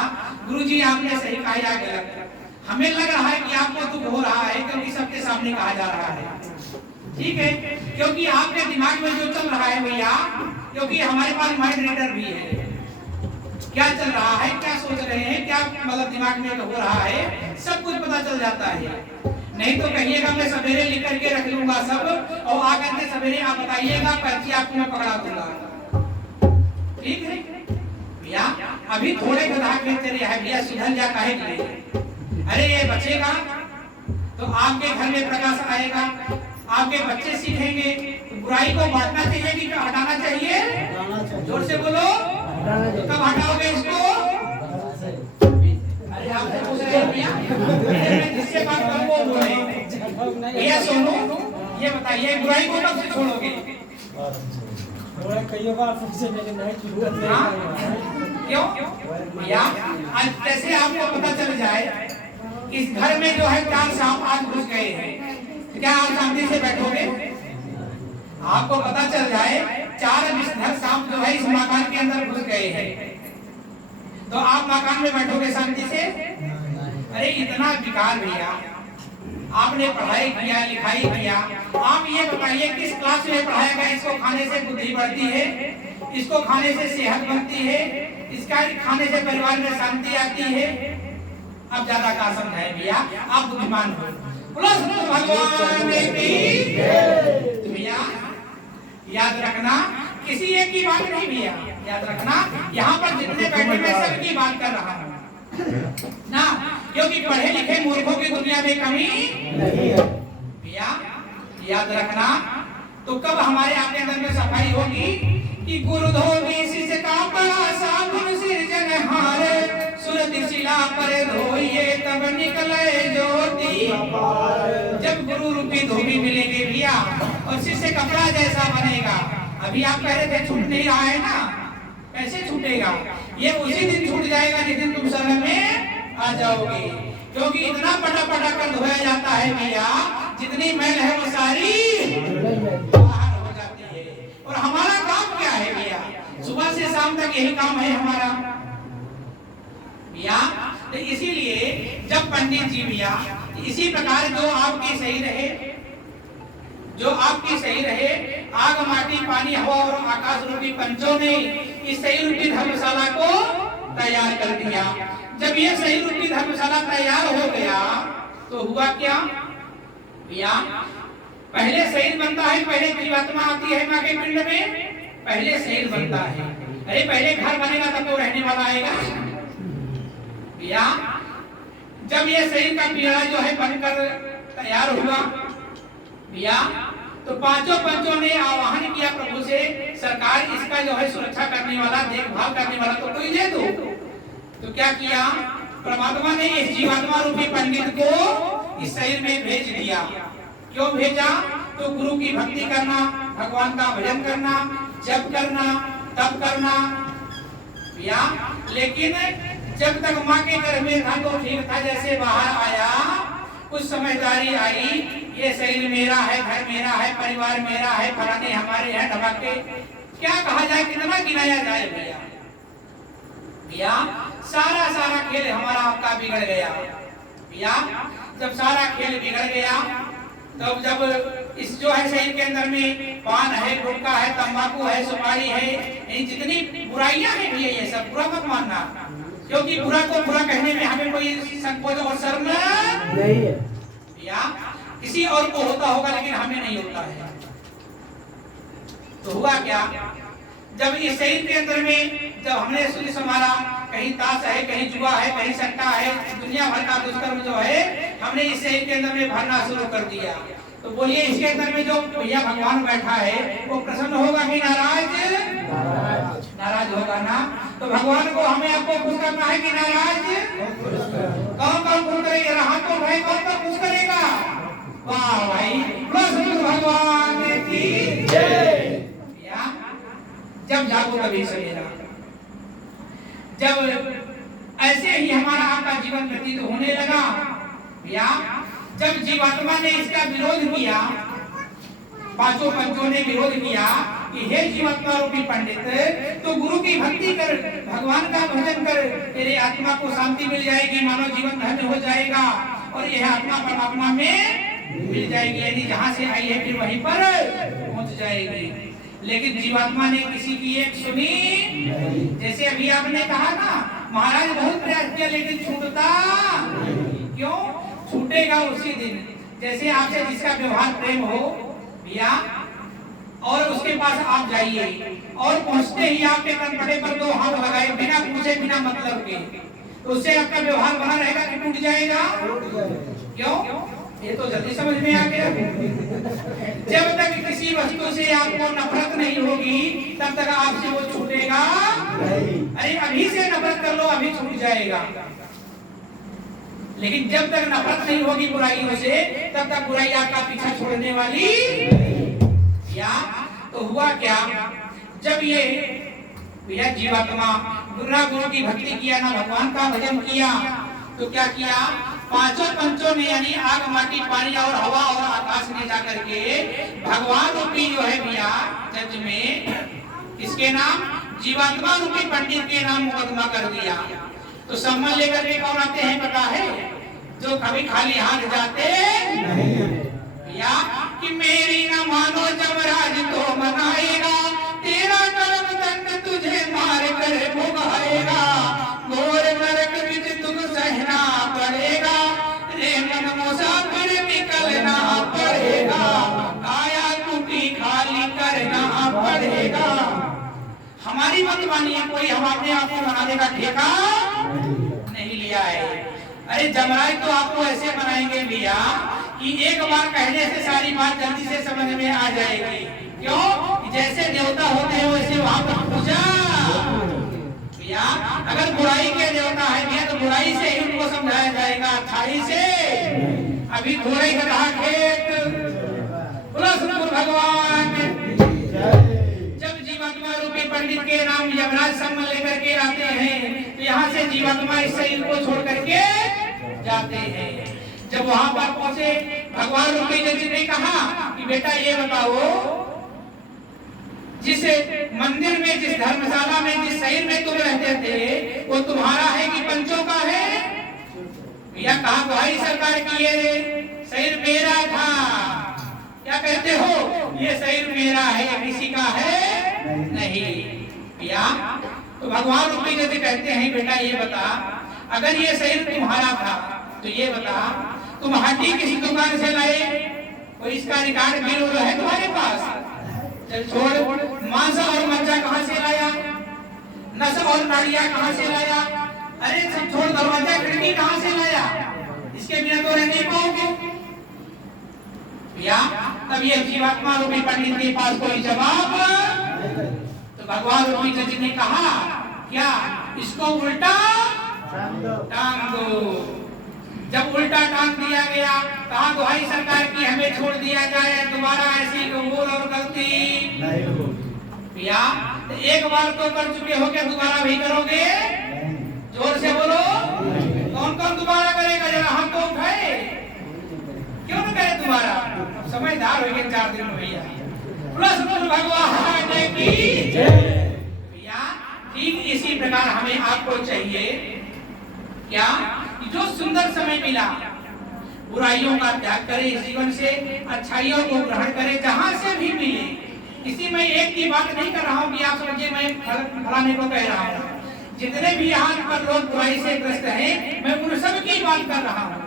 गुरुजी आपने सही कहा या गलत। हमें लग रहा है कि आपको दुख हो रहा है क्योंकि सबके सामने कहा जा रहा है, ठीक है, क्योंकि आपके दिमाग में जो चल रहा है भैया, क्योंकि हमारे पास माइंड रीडर भी है, क्या चल रहा है, क्या सोच रहे हैं, क्या मतलब दिमाग में हो रहा है, सब कुछ पता चल जाता है। नहीं तो कहिएगा मैं सवेरे लिख करके रख लूंगा सब और आकर के सवेरे आप बताइएगा पर्ची आपको मैं पकड़ा दूंगा, ठीक है भैया। अभी थोड़े गधा खेलते रहे है भैया, सुधर जा काहे के लिए? अरे ये बचेगा तो आपके घर में प्रकाश आएगा, आपके बच्चे सीखेंगे। बुराई को बांटना चाहिए कि हटाना चाहिए? जोर से बोलो, कब हटाओगे इसको? अरे आपसे पूछ रहे हैं भैया, जिससे बात करूं वो बोले। भैया सोनू ये बताइए बुराई को कब से छोड़ोगे? कई बार पूछे लेकिन नहीं क्यों भैया? आज जैसे आपको पता चल जाए इस घर में जो है 4 सांप आज घुस गए हैं, क्या आप शांति से बैठोगे? आपको पता चल जाए 4 विषधर सांप जो है इस मकान के अंदर घुस गए हैं, तो आप मकान में बैठोगे शांति से? अरे इतना विकार भैया, आपने पढ़ाई किया लिखाई किया, आप ये बताइए किस क्लास में पढ़ाया गया इसको खाने से बुद्धि बढ़ती है, इसको खाने से सेहत बनती है, इसका खाने से परिवार में शांति आती है। अब ज्यादा का समझाए भैया, आप बुद्धिमान हो। भगवान की भैया याद रखना, किसी एक की बात नहीं भैया, याद रखना यहाँ पर जितने बैठे मैं सबकी बात कर रहा हूँ ना, क्योंकि पढ़े लिखे मूर्खों की दुनिया में कमी नहीं है भैया, याद रखना। तो कब हमारे आपके अंदर में सफाई होगी कि गुरु धोबी शिष्य का बड़ा साबुन सिरजनहार, सुरति शिला पर धोइए तब निकले ज्योति। जब गुरु रूपी धोबी मिलेंगे भैया और शिष्य कपड़ा जैसा बनेगा। अभी आप कह रहे थे छूट नहीं रहा है ना, कैसे छूटेगा? ये उसी दिन छूट जाएगा जिस दिन तुम शरण में आ जाओगे, क्योंकि इतना पटा कर धोया जाता है भैया, जितनी मैल है वो सारी बाहर हो जाती है। और हमारा काम क्या है भैया? सुबह से शाम तक यही काम है हमारा भैया। तो इसीलिए जब पंडित जी भैया इसी प्रकार जो आपकी सही रहे, जो आपकी सही रहे, आग माटी पानी हवा और आकाश रूपी पंचों ने इस सही रूपी धर्मशाला को तैयार कर दिया। जब ये सही रूपी धर्मशाला तैयार हो गया तो हुआ क्या भैया? पहले शरीर बनता है, पहले जीवात्मा आती है मां के पिंड में, पहले शरीर बनता है। अरे पहले घर बनेगा तब तो रहने वाला आएगा भैया। जब ये शरीर का पीड़ा जो है बनकर तैयार हुआ भैया, तो पांचों पंचों ने आह्वान किया प्रभु से, सरकार इसका जो है सुरक्षा करने वाला, देखभाल करने वाला तो कोई दे दो। तो क्या किया परमात्मा ने? इस जीवात्मा रूपी पंडित को इस शरीर में भेज दिया। क्यों भेजा? तो गुरु की भक्ति करना, भगवान का भजन करना, जप करना, तप करना भैया। लेकिन जब तक माँ के गर्भ में था तो ठीक था, जैसे बाहर आया कुछ समझदारी आई, ये शरीर मेरा है, घर मेरा है, परिवार मेरा है, फलाने हमारे हैं, धमाके क्या कहा जाए, कितना गिनाया जाए भैया। भैया सारा खेल हमारा आपका बिगड़ गया भैया। जब सारा खेल बिगड़ गया तब जब इस जो है शरीर के अंदर में पान है, गुटखा है, तंबाकू है, सुपारी है, जितनी बुराइयां हैं भैया, ये सब बुरा मत मानना, क्योंकि बुरा को बुरा कहने में हमें कोई संकोच और शर्म नहीं है भैया। किसी और को होता होगा लेकिन हमें नहीं होता है। तो हुआ क्या? जब इस शरीर के अंदर में जब हमने सुनी संभाला, कहीं ताश है, कहीं जुआ है, कहीं सट्टा है, दुनिया भर का दुष्कर्म जो है हमने इस शरीर के अंदर में भरना शुरू कर दिया। तो बोलिए इसके अंदर में जो भैया भगवान बैठा है वो प्रसन्न होगा कि नाराज? नाराज होगा ना। तो भगवान को हमें आपको खुश करना है कि नाराज? कौन खुश करेगा? हाथ तो भाई कौन खुश करेगा? वाह भाई, भगवान की जय। जब जागो तभी सवेरा। जब ऐसे ही हमारा आपका जीवन व्यतीत होने लगा। भैया जब जीवात्मा ने इसका विरोध किया, पांचों पंचों ने विरोध किया कि हे जीवात्मा रूपी पंडित, तो गुरु की भक्ति कर, भगवान का भजन कर, तेरे आत्मा को शांति मिल जाएगी, मानव जीवन धन्य हो जाएगा और यह आत्मा परमात्मा में मिल जाएगी, यानी जहाँ से आई है फिर वहीं पर पहुंच जाएगी। लेकिन जीवात्मा ने किसी की एक सुनी। जैसे अभी आपने कहा ना, महाराज बहुत प्रयास किया लेकिन छूटता क्यों? छूटेगा उसी दिन। जैसे आपसे जिसका व्यवहार प्रेम हो भैया, और उसके पास आप जाइए और पहुंचते ही आपके कनपटे पर दो हाथ लगाए बिना पूछे बिना मतलब के, तो उससे आपका व्यवहार बना रहेगा कि टूट जाएगा? क्यों? ये तो जल्दी समझ में आ गया। जब तक किसी वस्तु से आपको नफरत नहीं होगी तब तक आपसे वो छूटेगा। अरे अभी से नफरत कर लो, अभी छूट जाएगा। लेकिन जब तक नफरत नहीं होगी बुराइयों से तब तक बुराई आपका पीछा छोड़ने वाली या। तो हुआ क्या, जब ये भैया जीवात्मा गुरु की भक्ति किया ना, भगवान का भजन किया, तो क्या किया? पांचों पंचों ने यानी आग, माटी, पानी और हवा और आकाश ने जाकर के भगवान रूपी जो है भैया जज में इसके नाम जीवात्मा रूपी पंडित के नाम मुकदमा कर दिया। तो सम्मान लेकर के कौन आते हैं पता है? जो कभी खाली हाथ जाते या कि मेरी न मानो जमराज तो मनाएगा, तेरा कर्म दंड तुझे मार कर भुगाएगा, घोर नरक बिच तुझ सहना पड़ेगा, रे मन मुसाफिर निकलना पड़ेगा, आया टूटी खाली करना पड़ेगा। हमारी मत मानिए, कोई हम अपने आप को बनाने का ठेका नहीं लिया है। अरे जमराज तो आपको ऐसे बनाएंगे भैया कि एक बार कहने से सारी बात जल्दी से समझ में आ जाएगी। क्यों? जैसे देवता होते हैं वैसे वहां पर पूजा भैया। अगर बुराई के देवता है भैया तो बुराई से ही उनको समझाया जाएगा, अच्छाई से। अभी थोड़े गधा खेत भगवान जब जीवात्मा रूपी पंडित के नाम यमराज सम्मान लेकर के आते हैं तो यहाँ से जीवात्मा इस शरीर को छोड़ करके जाते हैं। जब वहां पर पहुंचे भगवान रूपी जज ने कहा कि बेटा ये बताओ, जिस मंदिर में, जिस धर्मशाला में, जिस शहर में तुम रहते थे वो तुम्हारा है कि पंचों का है? भैया कहा भाई सरकार की ये शहर मेरा था। क्या कहते हो? ये शहर मेरा है, किसी का है नहीं भैया। तो भगवान रूपी जज कहते हैं बेटा ये बता, अगर ये शहर तुम्हारा था तो ये बता तुम हड्डी किसी दुकान से लाए? कोई इसका रिकॉर्ड बिल है तुम्हारे पास? चल छोड़, मांस और मज्जा कहाँ से लाया? नस और नाड़ियां कहाँ से लाया? अरे सब छोड़, दरवाजा खिड़की कहाँ से लाया? इसके बिना तो रह नहीं पाओगे भैया। तब ये जीवात्मा रूपी पंडित के पास कोई जवाब, तो भगवान रूपी जज ने कहा क्या? इसको उल्टा टांग दो। जब उल्टा टांग दिया गया, कहा दुहाई सरकार की हमें छोड़ दिया जाए, दोबारा ऐसी भूल और गलती नहीं हो भैया। तो एक बार तो कर चुके हो, क्या दोबारा भी करोगे? जोर से बोलो, कौन कौन दोबारा करेगा? जरा हाथ तो उठाए। क्यों न करे दोबारा? समझदार हो गए 4 दिन में भैया। भगवान की भैया। ठीक इसी प्रकार हमें आपको चाहिए क्या? जो सुंदर समय मिला बुराइयों का त्याग करे, इस जीवन से अच्छाइयों को ग्रहण करे, जहां से भी मिले। इसी में एक की बात नहीं कर रहा हूं कि आप समझिए मैं फलाने को कह रहा हूं। जितने भी यहाँ पर लोग बुराई से ग्रस्त हैं, मैं उन सब की बात कर रहा हूं।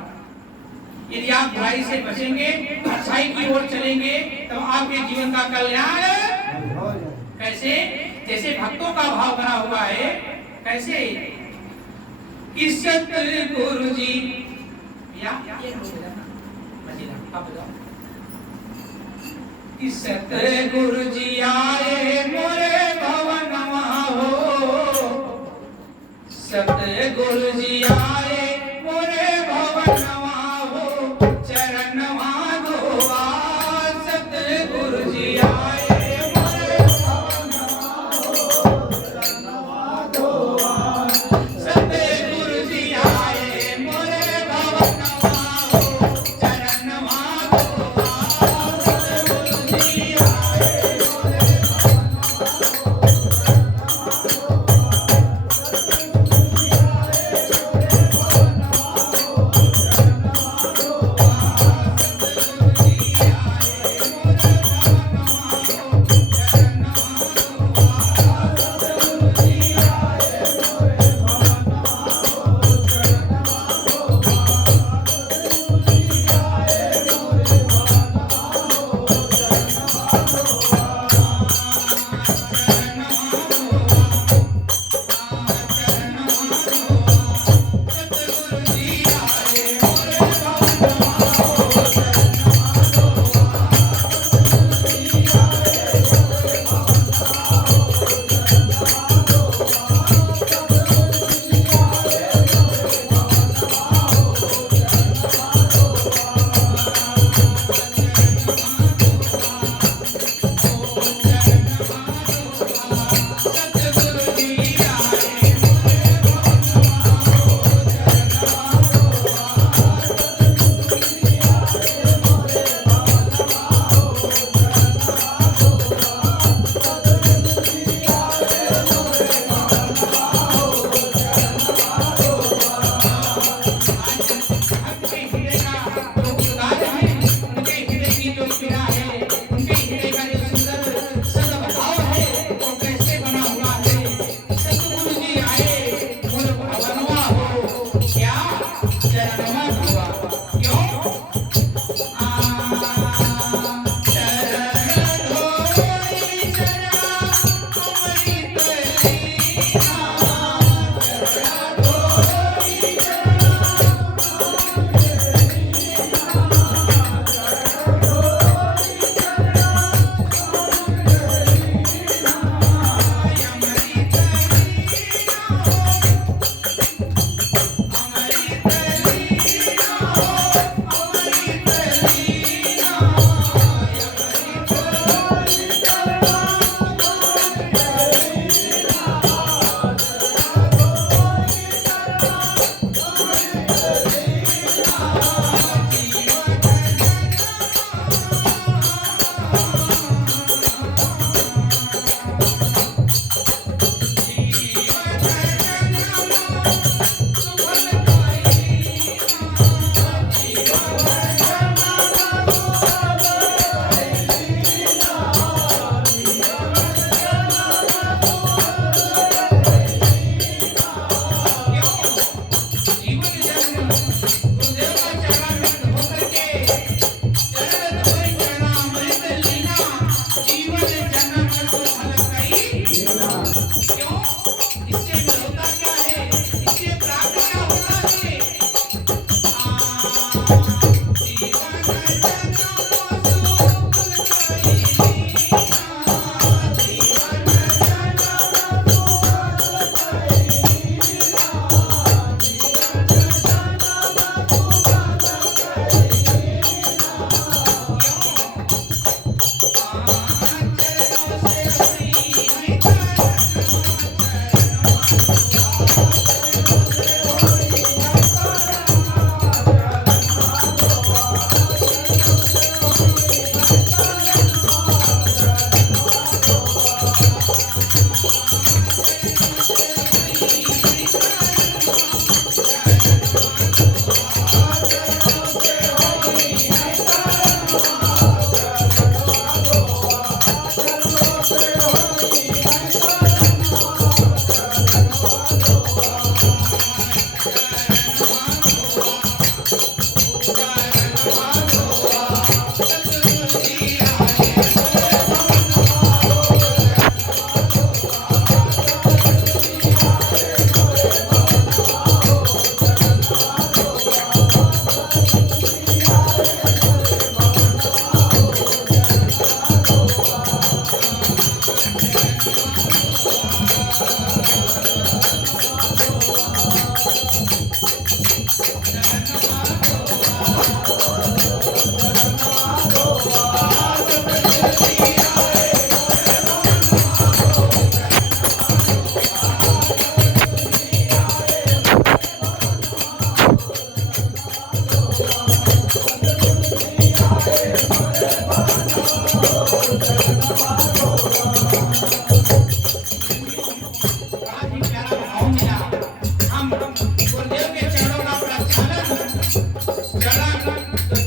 यदि आप बुराई से बचेंगे, अच्छाई की ओर चलेंगे, तो आपके जीवन का कल्याण कैसे? जैसे भक्तों का भाव बना हुआ है, कैसे? कि सतगुरु जी या कि सतगुरु जी आए मोरे भवनवा हो, सतगुरु जी आए मोरे भवनवा हो, चरणवा धोआ। सतगुरु जी आए मोरे भवनवा हो, चरणवा धोआ। सतगुरु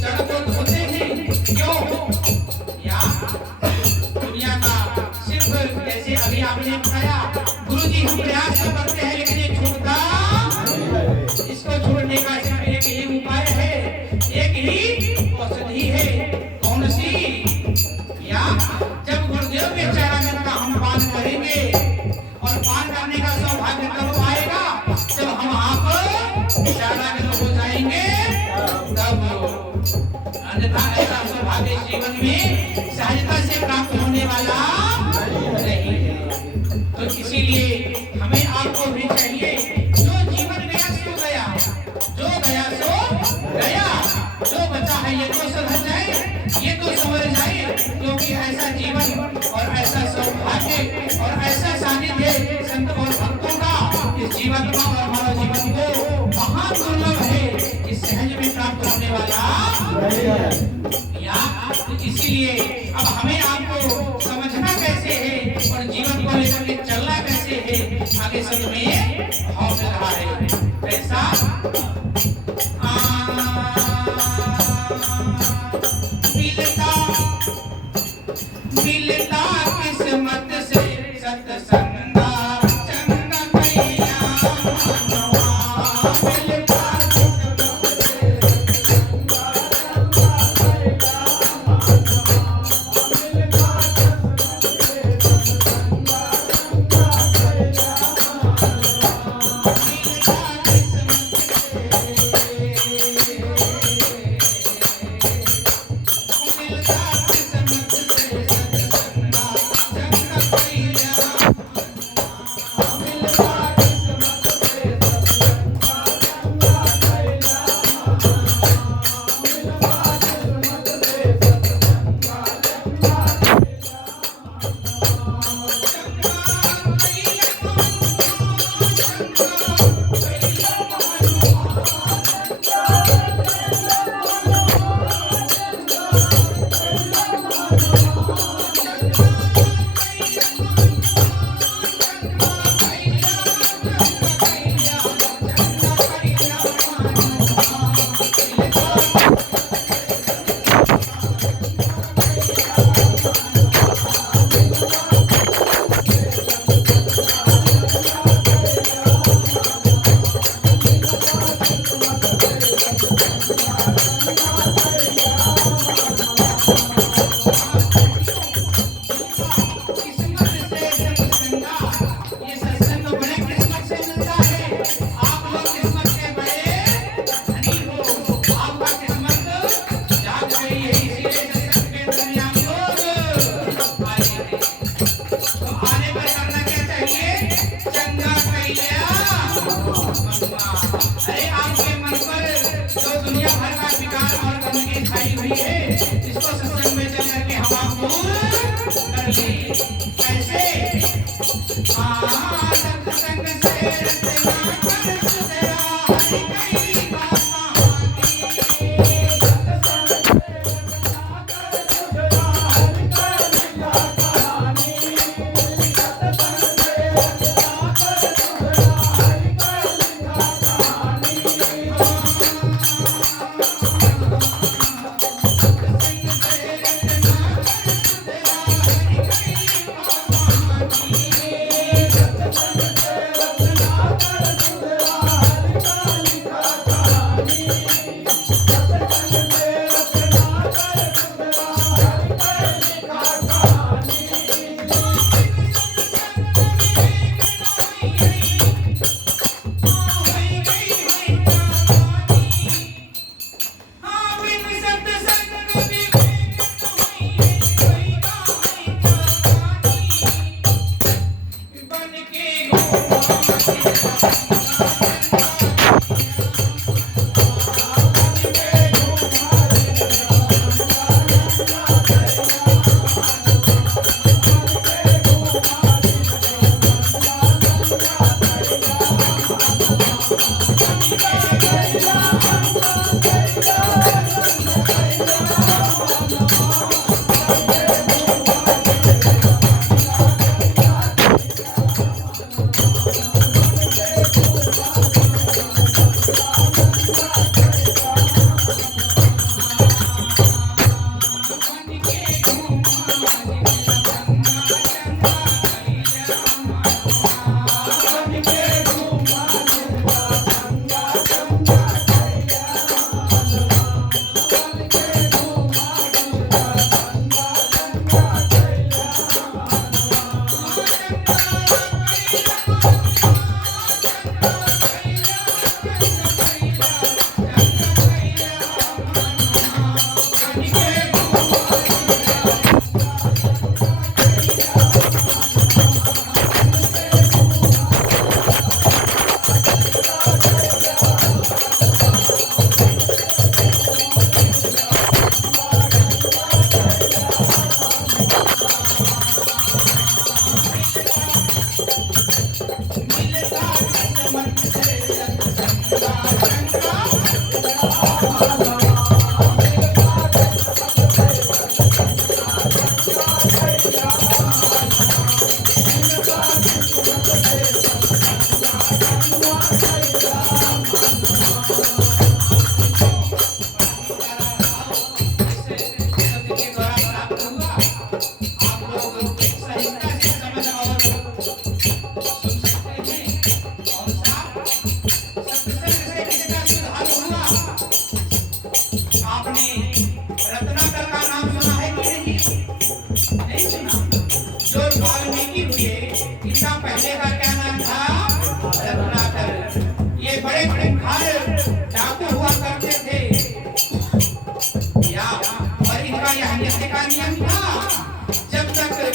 जड़ को धोते हैं क्यों? या दुनिया का सिर्फ जैसे अभी आपने बताया गुरुजी हम प्रयास तो करते हैं लेकिन ये छूटता, इसको छोड़ने का सिर्फ एक ही उपाय है, एक ही औषधि है। कौन सी? या जब गुरुदेव के चरणामृत का हम पान करेंगे और पान करने का सौभाग्य तब आएगा जब हम आप चरणामृत हो जाएंगे तब। अन्यथा ऐसा सौभाग्य जीवन में सहजता से प्राप्त होने वाला नहीं है। तो इसीलिए हमें आपको भी चाहिए जो जीवन गया सो गया, जो गया सो गया, जो बचा है ये तो सधर जाए, ये तो संवर जाए, क्योंकि ऐसा जीवन और ऐसा सौभाग्य और ऐसा सानिध्य संत और भक्तों का इस जीवन का और हमारा जीवन को महान दुर्लभ है, इस सहज में प्राप्त होने वाला या। तो इसीलिए अब हमें आपको समझना कैसे है और जीवन को लेकर के चलना कैसे है, आगे सब में भाव मिल रहा है। कैसा? मिलता किस्मत से सत्संगा चंगा कैया मिलता अरे आपके मन पर जो दुनिया भर का विकार और गंदगी छाई हुई है, इसको सत्संग में चल करके हम आपको कर ले। कैसे? सत्संग से रचना कर सुधरा हरि कई बात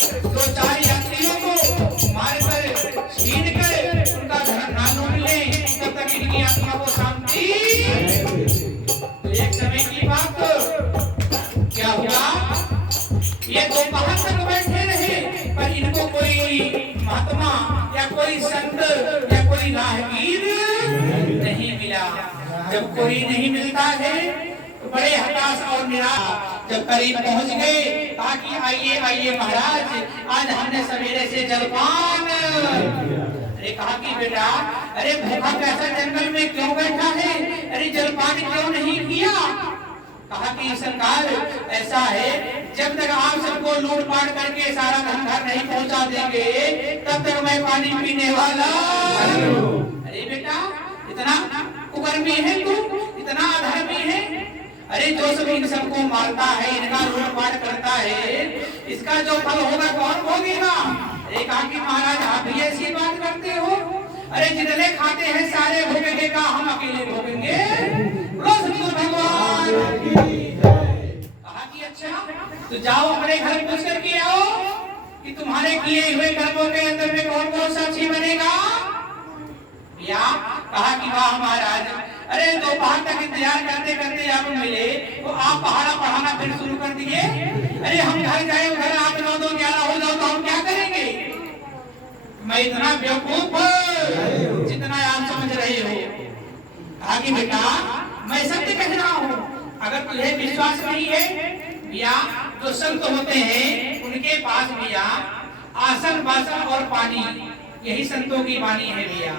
दो चार यात्रियों को मारकर छीन कर उनका धन ना लूट ले, तब तक इनकी आत्मा को शांति। तो एक समय की बात क्या हुआ, ये दोपहर तक बैठे रहे, पर इनको कोई महात्मा या कोई संत या कोई राहगीर नहीं मिला। जब कोई नहीं मिलता है तो बड़े हताश और निराश जब करीब पहुंच गए, ताकि आइए आइए महाराज, आज हमने सवेरे से जलपान। अरे कहा कि बेटा, अरे भूखा कैसा जंगल में क्यों बैठा है, अरे जलपान क्यों नहीं किया? कहा कि सरकार ऐसा है, जब तक आप सबको लूट पाट करके सारा धन घर नहीं पहुंचा देंगे, तब तक मैं पानी पीने वाला। अरे बेटा, इतना कुकर्मी है तू, इतना अधर्मी है। अरे जो सब इन सबको मारता है, इनका लूट पाट करता है, इसका जो फल होगा कौन भोगेगा? अरे कहा कि महाराज आप भी ऐसी बात करते हो? अरे जितने खाते हैं सारे भोगेंगे का हम अकेले भोगेंगे? भगवान कहा कि अच्छा, तो जाओ अपने घर पूछ करके आओ कि तुम्हारे किए हुए कर्मों के अंदर में कौन कौन साक्षी बनेगा। या कहा कि वाह महाराज, अरे दोपहर तक इंतजार करते करते आप मिले तो आप पहाड़ा पढ़ाना फिर शुरू कर दिए। अरे हम घर गए, उधर आप 9 2 11 हो जाओ तो हम क्या करेंगे? मैं इतना बेवकूफ जितना आप समझ रहे हो। कहा कि बेटा, मैं सत्य कह रहा हूँ, अगर तुझे विश्वास नहीं है भैया, जो संत होते हैं उनके पास भैया आसन बासन और पानी, यही संतों की वाणी है भैया।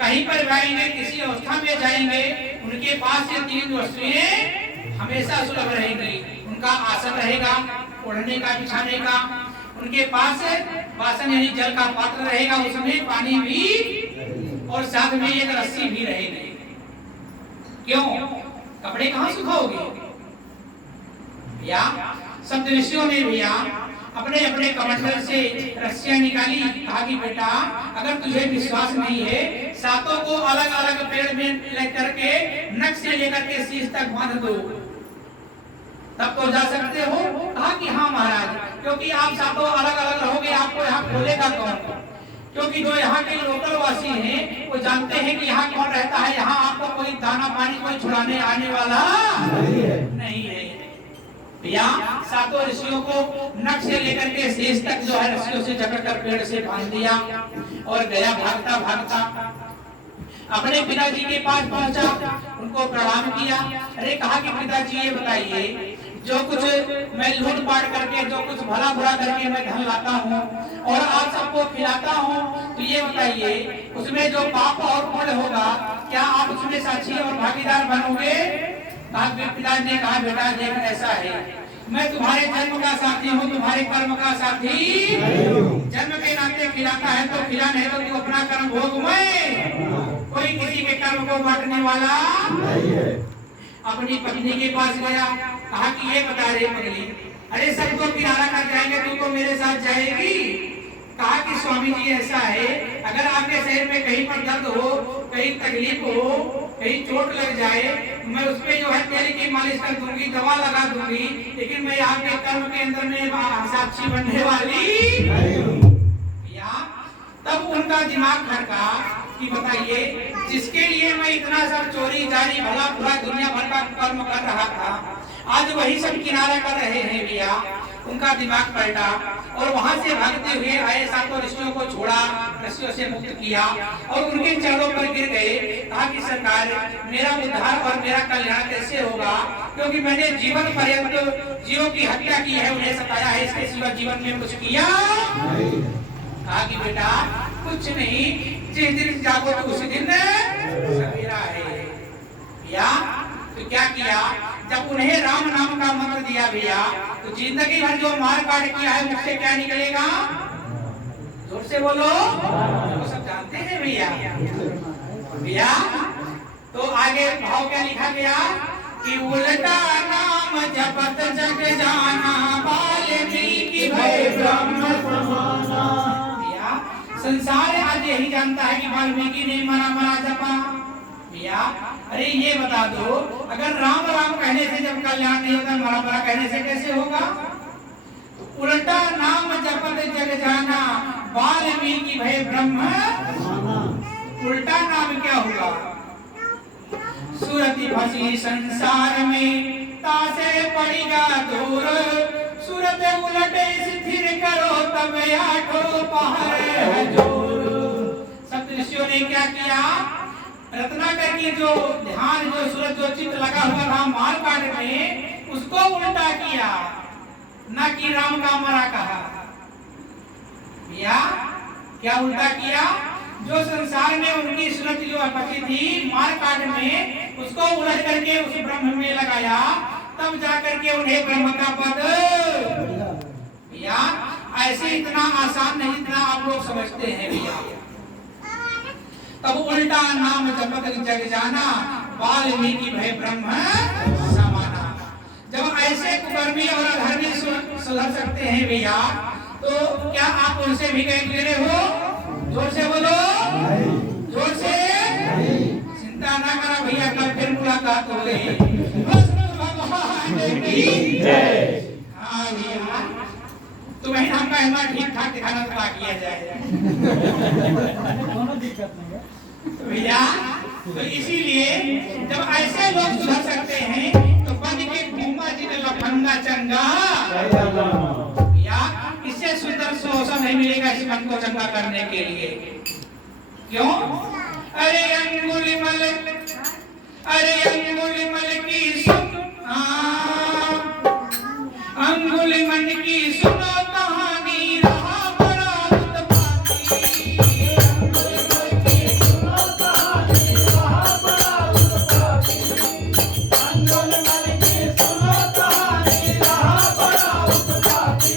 कहीं पर जाएंगे, किसी अवस्था में जाएंगे, उनके पास ये 3 वस्तुएं हमेशा सुलभ रहेंगी। उनका आसन रहेगा, ओढ़ने का, बिछाने का, उनके पास बासन यानी जल का पात्र रहेगा, उसमें पानी भी, और साथ में एक रस्सी भी रहेगी। क्यों? कपड़े कहाँ सुखाओगे भैया? सब ऋषियों ने भैया अपने अपने कमंडल से रस्सियां निकाली। कहा कि बेटा, अगर तुझे विश्वास नहीं है, सातों को अलग अलग पेड़ में लेकर के नख से लेकर के शीश तक बांध दो, तब तो जा सकते हो। कहा कि हाँ महाराज, क्योंकि आप सातों अलग अलग रहोगे, आपको यहाँ खोलेगा कौन? क्योंकि जो यहाँ के लोकल वासी हैं वो जानते हैं कि यहाँ कौन रहता है, यहाँ आपको कोई दाना पानी कोई छुड़ाने आने वाला नहीं है। भैया सातों ऋषियों को नख से लेकर के शेष तक जो है रस्सियों से जकड़ कर पेड़ से बांध दिया और गया भागता भागता अपने पिताजी के पास पहुंचा, उनको प्रणाम किया। अरे कहा कि पिताजी ये बताइए, जो कुछ मैं लूट पाट करके, जो कुछ भला बुरा करके मैं धन लाता हूँ और आप सबको खिलाता हूँ, तो ये बताइए उसमें जो पाप और पुण्य होगा, क्या आप उसमें साक्षी और भागीदार बनोगे? पिताजी ने कहा बेटा देख ऐसा है, मैं तुम्हारे जन्म का साथी हूँ, तुम्हारे कर्म का साथी। जन्म के नाते खिलाता है तो खिला, नहीं तो तू अपना कर्म भोग। मैं कोई किसी के कर्म को बांटने वाला। अपनी पत्नी के पास गया, कहा कि ये बता रहे पगली, अरे सबको किनारा कर जाएंगे, तू तो मेरे साथ जाएगी? कहा कि स्वामी जी ऐसा है, अगर आपके शरीर में कहीं पर दर्द हो, कहीं तकलीफ हो, कहीं चोट लग जाए, मैं उस पे जो है तेल की मालिश कर दूंगी, दवा लगा दूंगी, लेकिन मैं आपके कर्म के अंदर में साक्षी बनने वाली या। तब उनका दिमाग खड़का कि बताइए, जिसके लिए मैं इतना सब चोरी जारी भला बुरा दुनिया भर का कर्म कर रहा था, आज वही सब किनारा कर रहे हैं भैया। उनका दिमाग पलटा और वहां से भागते हुए आए, सातों ऋषियों को छोड़ा, रस्सियों से मुक्त किया और उनके चरणों पर गिर गए। कहा कि सरकार, मेरा उद्धार और मेरा कल्याण कैसे होगा? क्योंकि मैंने जीवन पर्यंत जीवों की हत्या की है, उन्हें सताया है, इसके सिवा जीवन में कुछ किया। कहा कि बेटा कुछ नहीं, जिस दिन जागो तो उसी दिन सवेरा है या। तो क्या किया, जब उन्हें राम नाम का मंत्र दिया भैया, तो जिंदगी भर जो मार काट किया है मुझसे क्या निकलेगा? जोर से बोलो, वो सब जानते हैं भैया। भैया तो आगे भाव क्या लिखा गया कि उल्टा नाम जपत जग जाना, वाल्मीकि भय ब्रह्म समाना। भैया संसार आज यही जानता है कि वाल्मीकि ने मरा जपा। भैया अरे ये बता दो, अगर राम राम कहने से जब कल्याण नहीं होता, मरा कहने से कैसे होगा? उल्टा नाम जपत जग जाना, वाल्मीकि भय ब्रह्म। उल्टा नाम क्या हुआ? सुरति फंसी संसार में, तासे पड़ेगा दूर। सूरत उलटे स्थिर करो, तब आठों पहर जोर। सप्तऋषियों ने क्या किया? रत्नाकर की जो ध्यान, जो सूरज, जो चित्त लगा हुआ था मारकाट में, उसको उल्टा किया, न कि राम का मरा कहा। या क्या उल्टा किया? जो संसार में उनकी सूरत जो अपची थी मारकाट में, उसको उलट करके उस ब्रह्म में लगाया, तब जाकर के उन्हें ब्रह्म का पद। या ऐसे इतना आसान नहीं, इतना आप लोग समझते हैं भैया। तब उल्टा नाम जपत जग जाना, वाल्मीकि भय ब्रह्म समाना। जब ऐसे कुकर्मी और अधर्मी सुधर सकते हैं भैया, तो क्या आप उनसे भी कह रहे हो? जोर से बोलो, जोर से। चिंता ना करा भैया, कल फिर मुलाकात हो गई। हाँ भैया, तुम्हें हमका हिम्मत ठीक ठाक दिखाना तो बाकी है जाए भैया। तो इसीलिए जब ऐसे लोग सुधर सकते हैं, तो बन के घूमा जी ने लफंगा चंगा या इससे सुंदर शोषण नहीं मिलेगा इस मन को चंगा करने के लिए। क्यों? अरे अंगुलिमल, अरे अंगुलिमल की सुन, अंगुलिमल की सुनो कहानी, रहा बड़ा उत्पाती। अंगुलिमल की सुनो कहानी, रहा बड़ा उत्पाती। अंगुलिमल की सुनो कहानी, रहा बड़ा उत्पाती।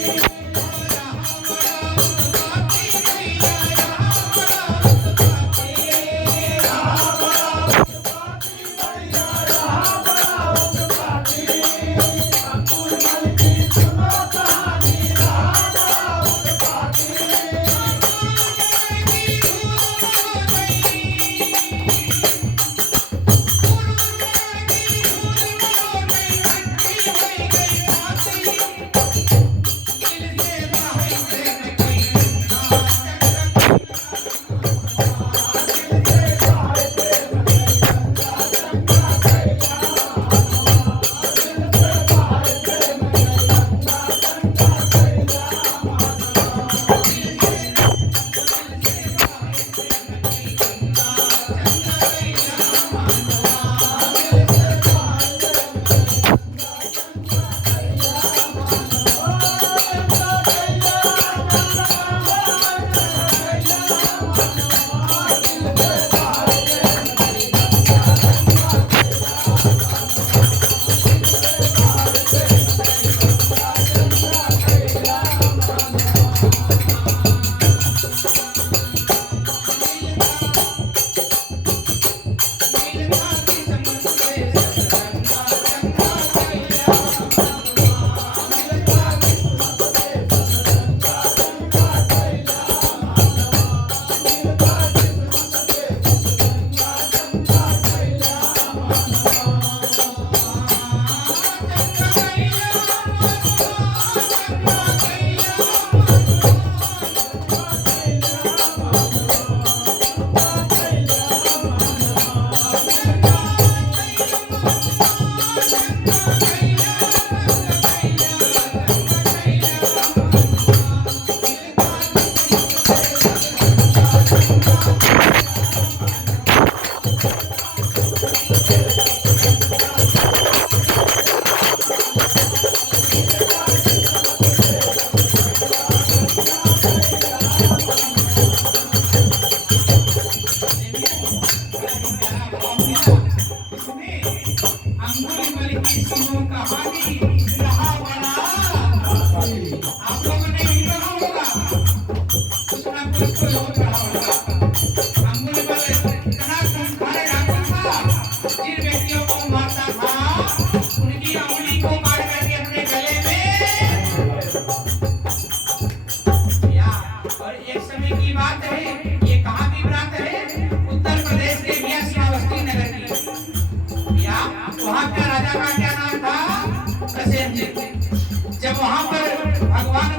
जब वहां पर भगवान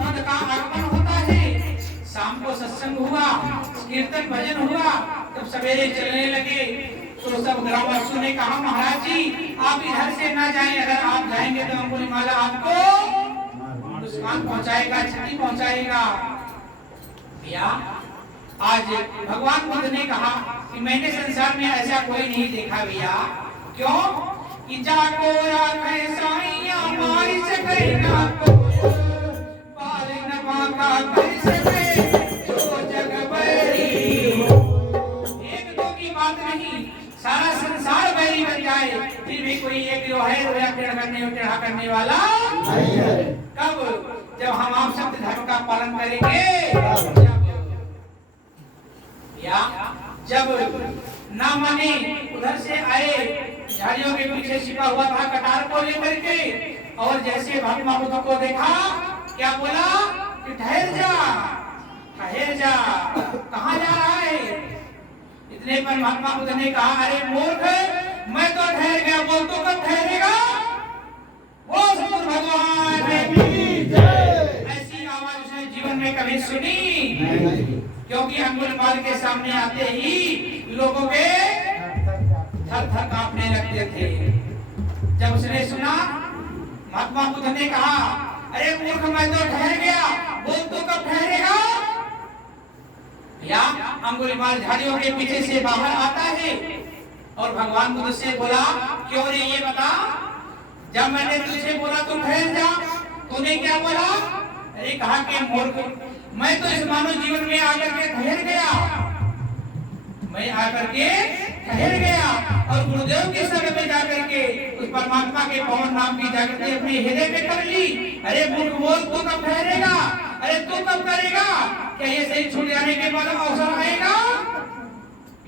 कीर्तन भजन हुआ, जब सवेरे चलने लगे तो सब ग्रामवासियों ने कहा महाराज जी आप इधर से ना जाएं, अगर आप जाएंगे तो अंगुलीमाला आपको नुकसान पहुंचाएगा, क्षति पहुंचाएगा। भैया आज भगवान बुद्ध ने कहा कि मैंने संसार में ऐसा कोई नहीं देखा भैया। क्यों कि जाको राखे साईया मारी सके ना को पाल न मांगा कर सके जो जग बैरी हो। एक दो की बात नहीं, सारा संसार बैरी बन जाए फिर भी कोई एक जो है रोया टेढ़ा करने वाला नहीं है। कब? जब हम आप सत्य धर्म का पालन करेंगे, या जब ना माने उधर से आए झाड़ियों के पीछे छिपा हुआ था कटार को लेकर के, और जैसे महात्मा बुद्ध को देखा क्या बोला कि ठहर जा, कहाँ जा रहा है? इतने पर महात्मा बुद्ध ने कहा अरे मूर्ख, मैं तो ठहर गया, बोल तो कब ठहरेगा? वो सतगुरु भगवान की जय। ऐसी आवाज उसने जीवन में कभी सुनी? क्योंकि अंगुलीमाल के सामने आते ही लोगों के थर थर कांपने लगते थे। जब उसने सुना, महात्मा बुद्ध ने कहा अरे मूर्ख, मैं तो ठहर गया, बोल तो कब ठहरेगा? या अंगुलीमाल झाड़ियों के पीछे से बाहर आता है और भगवान बुद्ध से बोला क्यों रे ये बता, जब मैंने तुझसे बोला तू ठहर जा, तूने क्या बोला? अरे कहा कि मूर्ख, मैं तो इस मानव जीवन में आकर के ठहर गया, मैं आकर के ठहर गया और गुरुदेव के शरण में जाकर के उस परमात्मा के पवन नाम की जागृति अपने हृदय में कर ली। अरे मूर्ख बोल, तू कब ठहरेगा? अरे तू कब करेगा? क्या ये सही छूट जाने के बाद अवसर आएगा?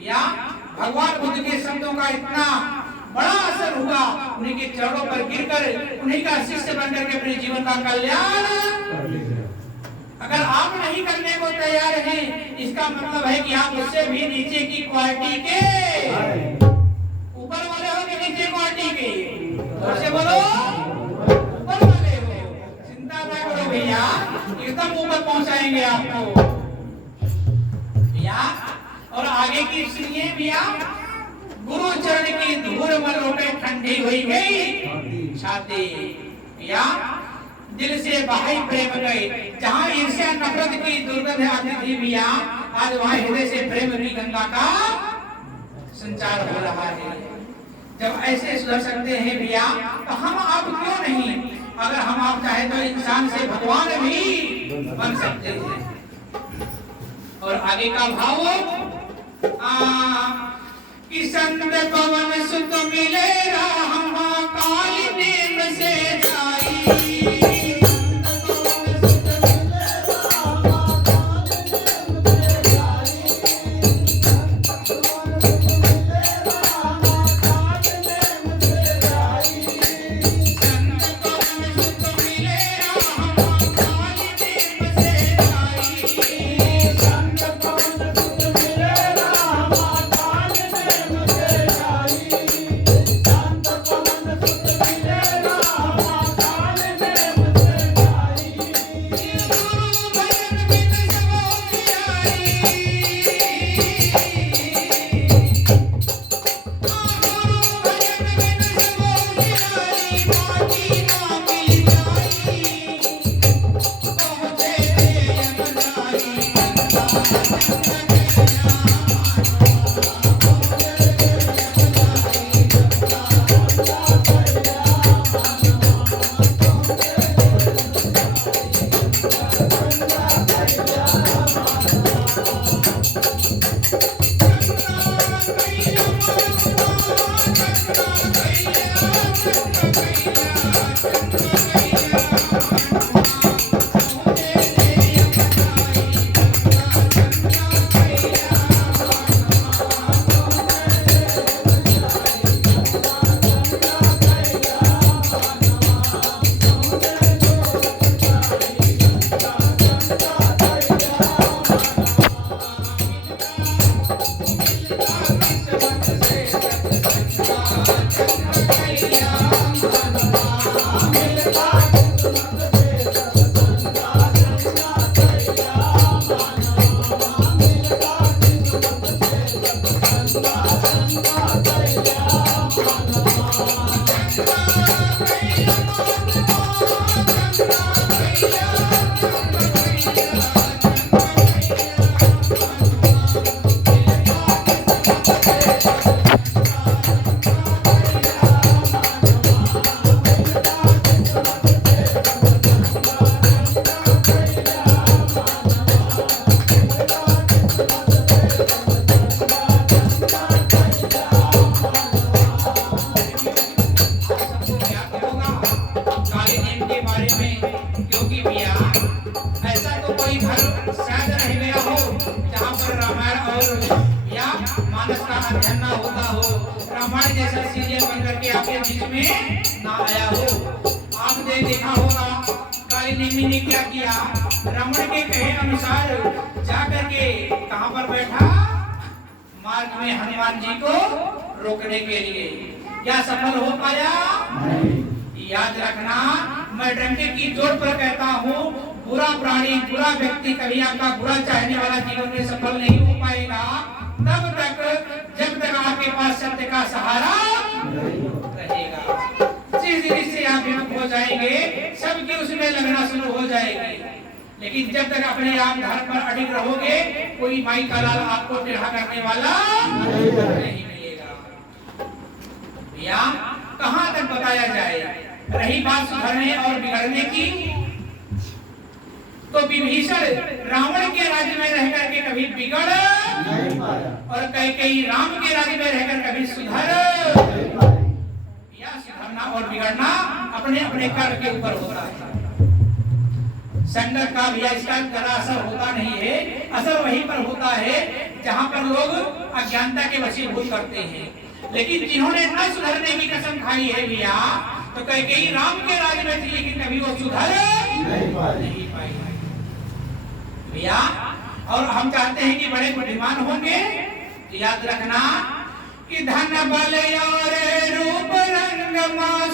या भगवान बुद्ध के शब्दों का इतना बड़ा असर हुआ, उन्हीं के चरणों पर गिरकर उन्हीं का शिष्य बनकर के अपने जीवन का कल्याण। अगर आप नहीं करने को तैयार हैं, इसका मतलब है कि आप उससे भी नीचे की क्वालिटी के, ऊपर वाले हो कि नीचे क्वालिटी के? और से बोलो ऊपर वाले हो। चिंता ना करो भैया, एकदम ऊपर पहुंचाएंगे आपको भैया। और आगे की सुनिए भैया, गुरु चरण की धूल मलों पे ठंडी हुई गई छाती भैया, दिल से बहाई प्रेम गए। जहाँ ईर्ष्या नफरत की दुर्गंध आती थी भैया, आज वहाँ हृदय से प्रेम की गंगा का संचार हो रहा है। जब ऐसे सुधर सकते हैं भैया, तो हम आप क्यों नहीं? अगर हम आप चाहे तो इंसान से भगवान भी बन सकते हैं। और आगे का भाव कि संत पवन सुत मिले राम काली नेम से जाई। मिलता धन्ना होता हो, रामायण जैसा सीरियल बन करके आपके बीच में ना आया हो। आपने देखा होगा काली नेमी ने क्या किया, रावण के कहे अनुसार जाकर के कहां पर बैठा, मार्ग में हनुमान जी को रोकने के लिए। क्या सफल हो पाया? याद रखना, मैं डंके की जोर पर कहता हूँ, बुरा प्राणी, बुरा व्यक्ति कभी आपका बुरा चाहने वाला जीवन में सफल नहीं हो पाएगा तब तक जब तक आपके पास सत्य का सहारा रहेगा। जिस दिन से आप विमुख हो जाएंगे, सबके उसमें लगना शुरू हो जाएगी। लेकिन जब तक अपने आप धर्म पर अडिग रहोगे, कोई माई का लाल आपको टेढ़ा करने वाला नहीं मिलेगा। या कहां तक बताया जाए? रही बात सुधरने और बिगड़ने की, तो विभीषण रावण के राज्य में रहकर के कभी बिगड़ नहीं पाया और कई राम के राज्य में रहकर कभी सुधर नहीं पाया। या सुधरना और बिगड़ना अपने अपने कर्म के ऊपर होता है। संगत का भी इसका जरा असर होता नहीं है। असर वहीं पर होता है जहां पर लोग अज्ञानता के वशीभूत करते हैं। लेकिन जिन्होंने न सुधरने की कसम खाई है भैया, तो कई राम के राज्य में थी लेकिन कभी वो सुधर नहीं पाई भैया। और हम चाहते हैं कि बड़े बुद्धिमान होंगे। याद रखना कि धन बल और रूप रंग मां